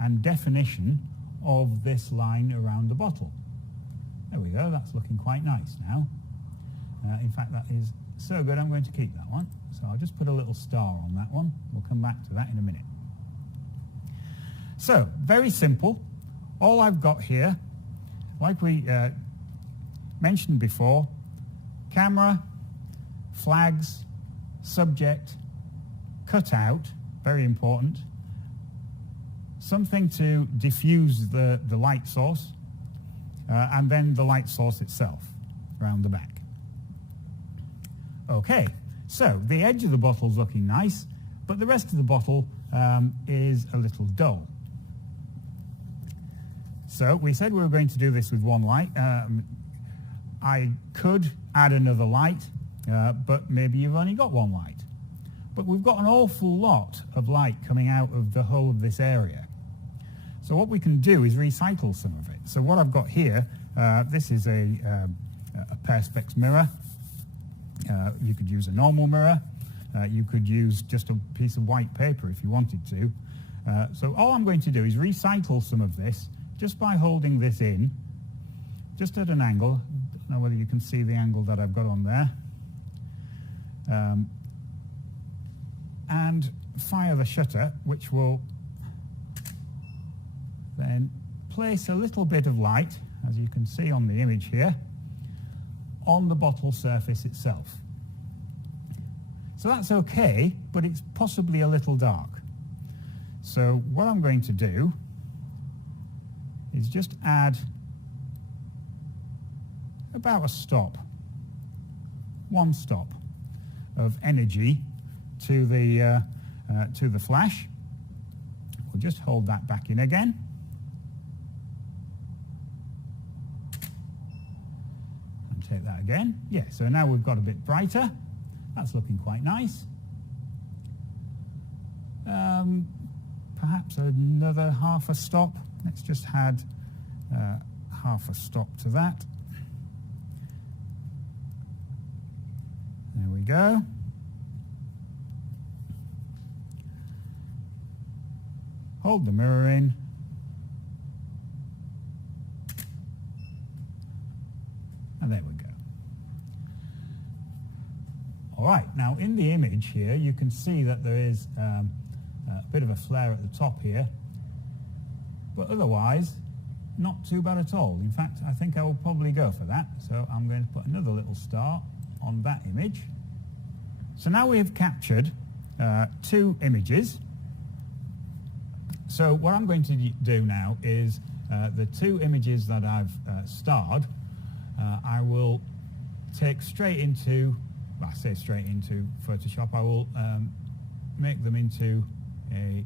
and definition of this line around the bottle. There we go, that's looking quite nice now. In fact, that is so good, I'm going to keep that one. So I'll just put a little star on that one. We'll come back to that in a minute. So, very simple. All I've got here, like we mentioned before, camera, flags, subject, cutout, very important, something to diffuse the light source, and then the light source itself around the back. Okay, so the edge of the bottle's looking nice, but the rest of the bottle is a little dull. So we said we were going to do this with one light. I could add another light, but maybe you've only got one light. But we've got an awful lot of light coming out of the whole of this area. So what we can do is recycle some of it. So what I've got here, this is a perspex mirror. You could use a normal mirror. You could use just a piece of white paper if you wanted to. So all I'm going to do is recycle some of this just by holding this in, just at an angle. I don't know whether you can see the angle that I've got on there. And fire the shutter, which will then place a little bit of light, as you can see on the image here, on the bottle surface itself. So that's okay, but it's possibly a little dark. So what I'm going to do is just add about a stop, one stop of energy to the flash. We'll just hold that back in again. And take that again. Yeah, so now we've got a bit brighter. That's looking quite nice. Perhaps another half a stop. Let's just add half a stop to that. There we go. Hold the mirror in. And there we go. All right, now in the image here, you can see that there is a bit of a flare at the top here, but otherwise, not too bad at all. In fact, I think I will probably go for that. So I'm going to put another little star on that image. So now we have captured 2 images. So what I'm going to do now is the 2 images that I've starred, I will take straight into, well, I say straight into Photoshop. I will make them into a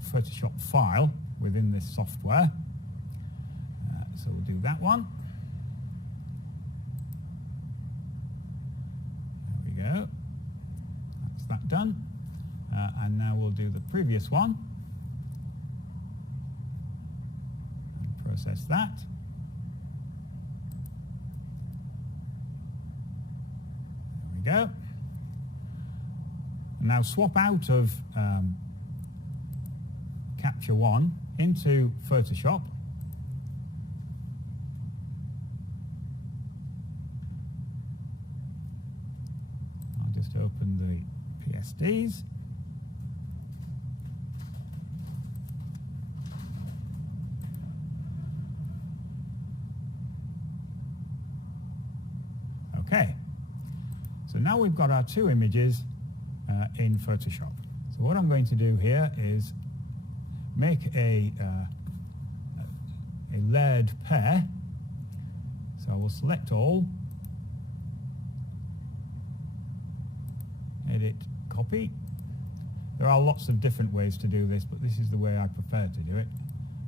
Photoshop file within this software. So we'll do that one. There we go. That's that done. And now we'll do the previous one. And process that. There we go. And now swap out of Capture One into Photoshop. I'll just open the PSDs. Okay, so now we've got our 2 images in Photoshop. So what I'm going to do here is make a layered pair. So I will select all, edit, copy. There are lots of different ways to do this, but this is the way I prefer to do it,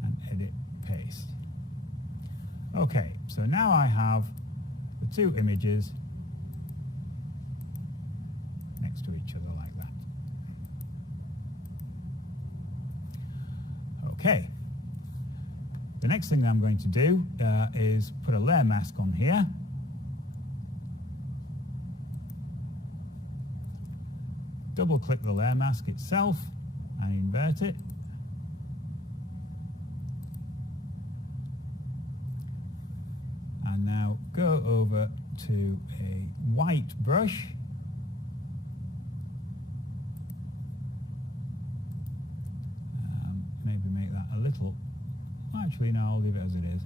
and edit, paste. Okay, so now I have the 2 images next to each other like that. Okay, the next thing that I'm going to do is put a layer mask on here. Double click the layer mask itself and invert it. And now go over to a white brush. Maybe make that a little, actually no, I'll leave it as it is.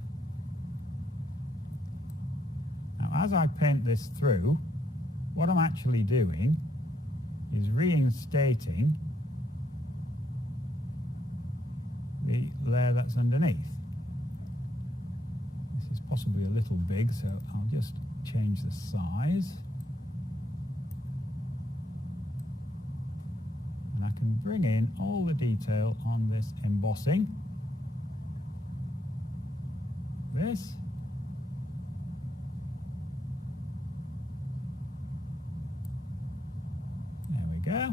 Now as I paint this through, what I'm actually doing is reinstating the layer that's underneath. This is possibly a little big, so I'll just change the size. And I can bring in all the detail on this embossing. This. There we go.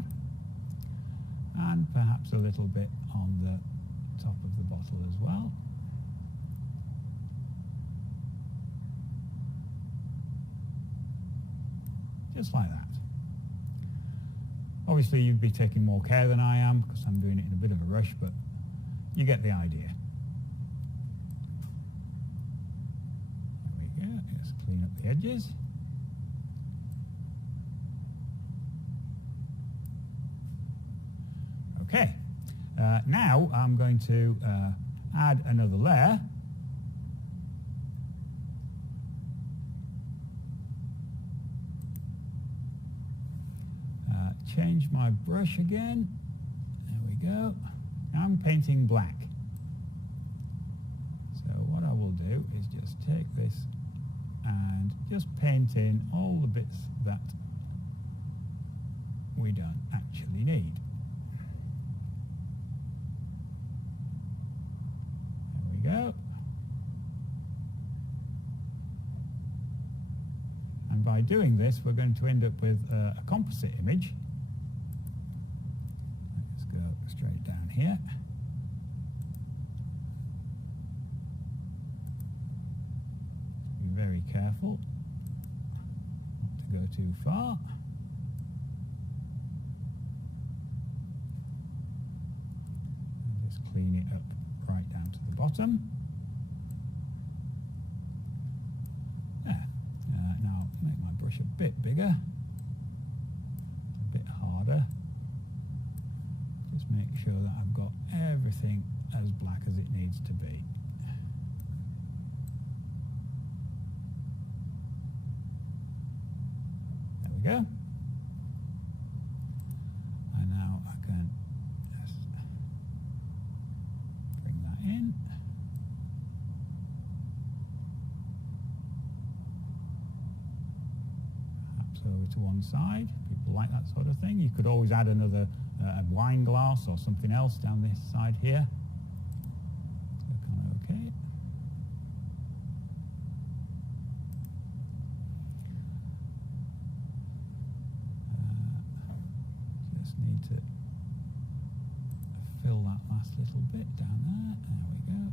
And perhaps a little bit on the top of the bottle as well. Just like that. Obviously, you'd be taking more care than I am because I'm doing it in a bit of a rush, but you get the idea. There we go. Just clean up the edges. Okay. Now I'm going to add another layer. change my brush again. There we go. I'm painting black. So what I will do is just take this and just paint in all the bits that we don't actually need. There we go. And by doing this, we're going to end up with a composite image. Let's go straight down here. Be very careful not to go too far. And just clean it up right down to the bottom. There. Now make my brush a bit bigger, a bit harder. Just make sure that I've got everything as black as it needs to be. There we go. And now I can just bring that in. Over to one side. People like that sort of thing. You could always add another wine glass or something else down this side here. So kind of okay. Just need to fill that last little bit down there. There we go.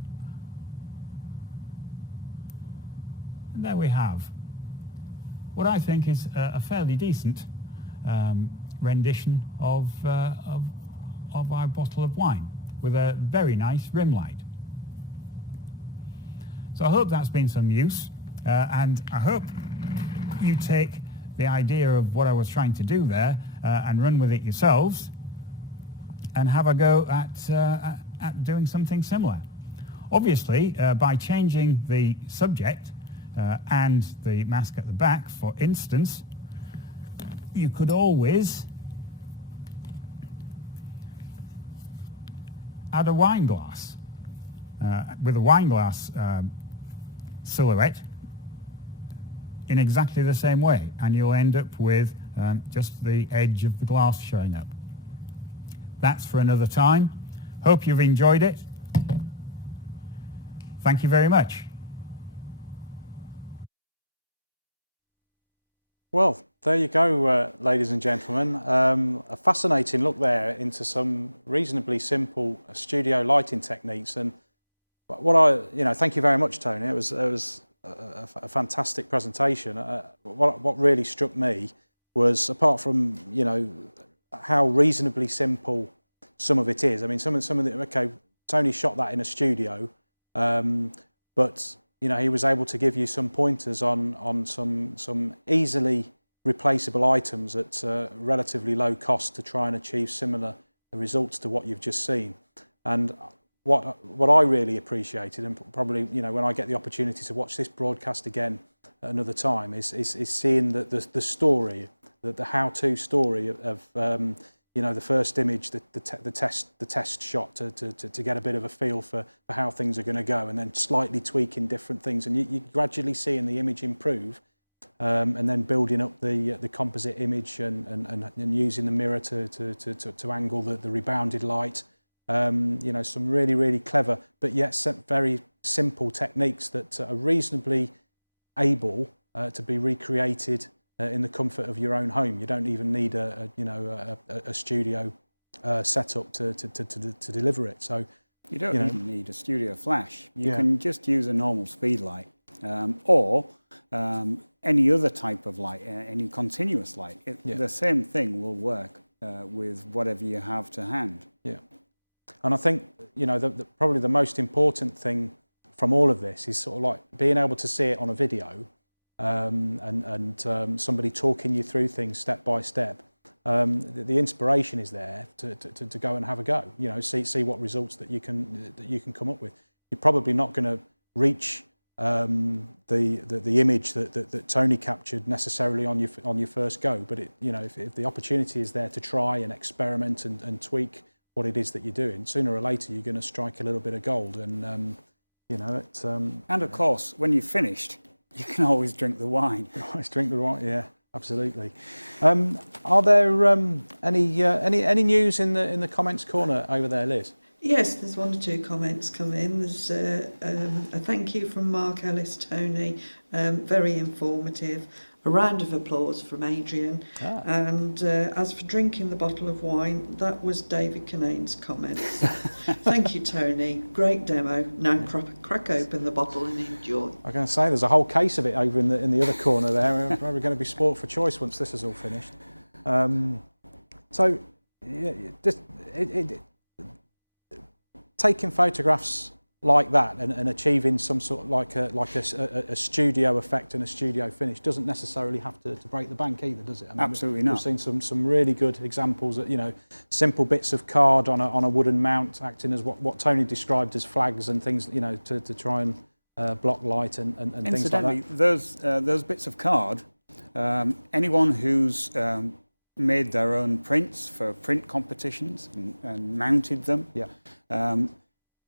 And there we have what I think is a fairly decent rendition of our bottle of wine with a very nice rim light. So I hope that's been some use, and I hope you take the idea of what I was trying to do there and run with it yourselves and have a go at doing something similar. Obviously, by changing the subject and the mask at the back, for instance, you could always add a wine glass with a wine glass silhouette in exactly the same way, and you'll end up with just the edge of the glass showing up. That's for another time. Hope you've enjoyed it. Thank you very much. Well, there you go, ladies and gentlemen. A fascinating look there into some reasonably simple studio lighting techniques. And thank you very much, Tony. It was a fantastic presentation. What really struck me was, apart from how reasonably simple some of it is. I mean, some of the okay, Tony shot that in a studio, but he was able to give you some pointers on some easily replaceable items at relatively low cost to try and achieve similar results to what you've just seen. And what I really appreciated, and probably when I get the opportunity to watch this broadcast again at another time, is seeing the story, the how-to story of the first image, the test shot to get a bit of a feel for how things are going to go, and then slightly tweaking different things, and you gradually seeing the image improve, and then building up the composite image and using the mirror to angle the rebounded light. Some really clever but yet very simple techniques that are reasonably able to be recreated in the comfort of your own home. You don't even need a studio setup to deliver it. So you don't even need a studio flash. You can just use a normal speed light or any other type of light, any continuous light. The same thing will work with whatever you have to hand. Yeah, and I think probably the most important thing from all of this is sort of like being able to see it on a video. And somebody talking you through things step by step. The inspiration is there to go and have a go. See what results that you can come up with. You're probably not going to reach the image that Tony captured necessarily on your first go. But if the opportunity is there to try and experiment and tweak what it is that you're doing, sooner or later you're going to strike a little bit of gold. And and of course, when you've finished, you can always drink the wine. Always drink the wine. Yeah, absolutely. Are there any news in the comments corner over there, Liz? Yes, there's one or two comments come in. There's a thank you from Mark Ellis, Tony, very informative. A round of applause from Adrian. And as for drinking the bottle of wine, that was David Canane's comments. Thank you, Tony. Great demo. Now crack open the bottle and enjoy. I'm going to say there's a whole case of it over in the other corner there. We're probably going to be sport for choice once this is all finished. So, just taking photographs like that and achieving some sort of like a studio effect and a studio finish doesn't necessarily have to break the bank either, does it? I mean, Absolutely not. We've seen some really good examples that, simple bits of card on a wooden mount acting as what Tony described as flags and things, to try and block light and things like that. Incidentally, those bits of card, anyone who's made their own prints for print competitions and mounted them. Yeah.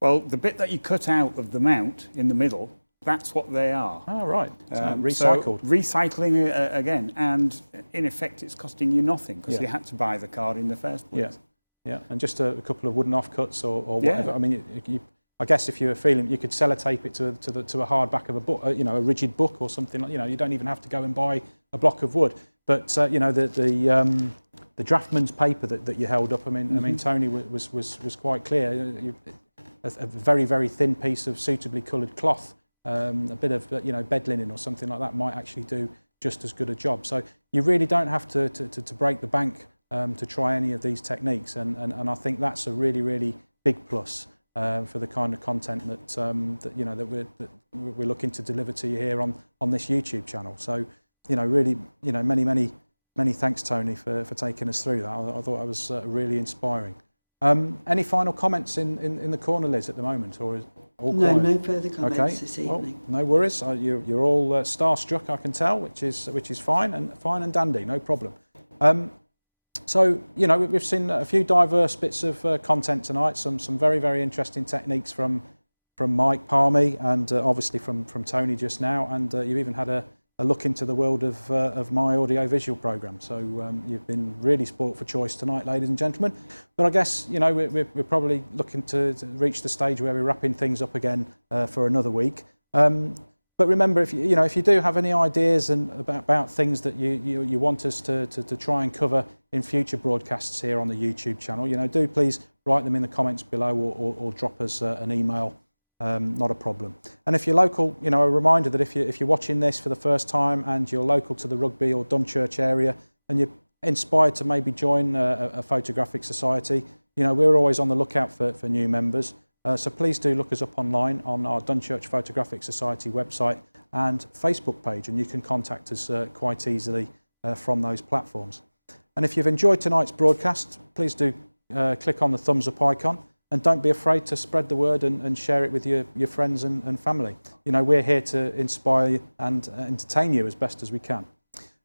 Well, the bit that you cut out of the mount in the middle, that's what they are. Oh, right. Recycled. So recycling again, and in effect, it's costing you nothing because you had to buy the card in the first place. Yeah. And just a couple of wooden offcuts or whatever. Yeah. I mean, I guess if you were feeling, you could sellotape it to a hard back of a book, a rigid book or something like. You don't even have to go and buy a block of wood. But the draftman's paper that you held up. I mean, Tony was quite clear. A very, very thin piece of suitably coloured cloth, a bit of bed linen or something like that might actually do just as good a job. So you really don't have to break the bank to try any of these techniques, and I think that's a really, really big plus for the kind of content that we're looking to deliver to you here on this YouTube channel. So really many thanks, Tony, for taking us through that. I thought that was really inspiring. Any final comments in the corner, Liz, at the moment, or is all quiet? No further comments this evening. Well, no worries. You're all starstruck, I can tell, which is fine and dandy, no problem. So we've seen a few diverse bits of content tonight. Some very, very interesting techniques from Mike Parmee and obviously from Tony just now, and you've even had a look into the world of my audio-visual program. So you've been really sport for choice tonight, ladies and gentlemen. But I guess we're probably looking to reach the stage where we're wrapping things up again for another week. But remember, if you do have any ideas about things that you want us to try and cover in future broadcasts here on the YouTube channel, do please write them in the comments below or drop us an email. Not a problem. And if you're local, a reminder that if you're watching this for the first time and you're local to the Rugby or Dunchurch area and you're inspired to maybe join a photographic society, we're always on the lookout for new members. So please do look us up online on our Dunchurch Photographic Society website and Facebook page, and you can contact us quite easily from those platforms. And if you've enjoyed tonight's broadcast, please do click on the thumbs up icon. And don't be afraid to spread the word and share it with your friends and family. We're here to inspire you and entertain you as best as we can.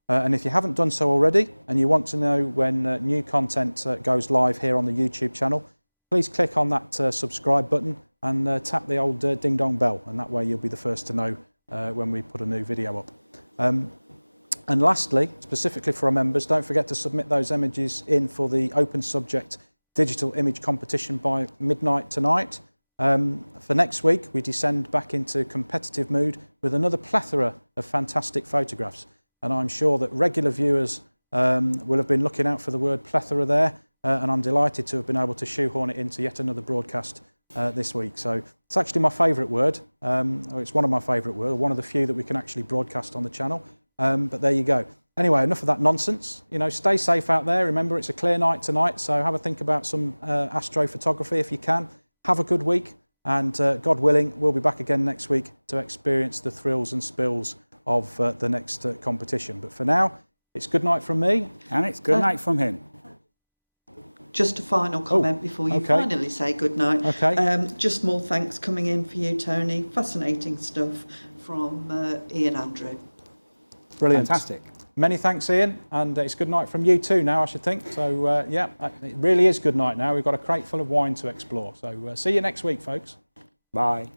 And if you haven't done so already and you want to know when new content goes live here on the YouTube channel, please click on that subscribe button and tap the old ding dong bell, and that way you'll be the first to know when we put a new video up. And lastly, specifically for our members, don't forget to submit those images in for the open subject digital image competition by midnight tonight. For next week, we descend back into competitive mood with another plethora of fantastic photographs. And I'm sure that regular viewers will have been looking out for the word plethora there, and I'm delighted to have been able to shoehorn it into yet another broadcast this week. So it's actually my favourite word. It's one of my favourite words, one of the few that we can actually broadcast on the channel. But there you go. Anyway, enough of that nonsense. Stay safe out there. Remember, it's a clear night tonight, so have a think about some astrophotography if you can. Have a good week, and God willing, we'll be back again next week to experience the thrills and spills of the next competition. But for now, it's good night from me. And it's good night from him. Just a final comment before you finally say good night. Okay. Just more thanks coming in for you, Tony. Fascinating stuff from Ian Andrew. Brilliant. Fantastic. Many thanks, Ian, and it's good night from you too now, I should think. So yeah, it really is good night now. We've got a crate full of wine to explore. So see you next week, folks. Bye.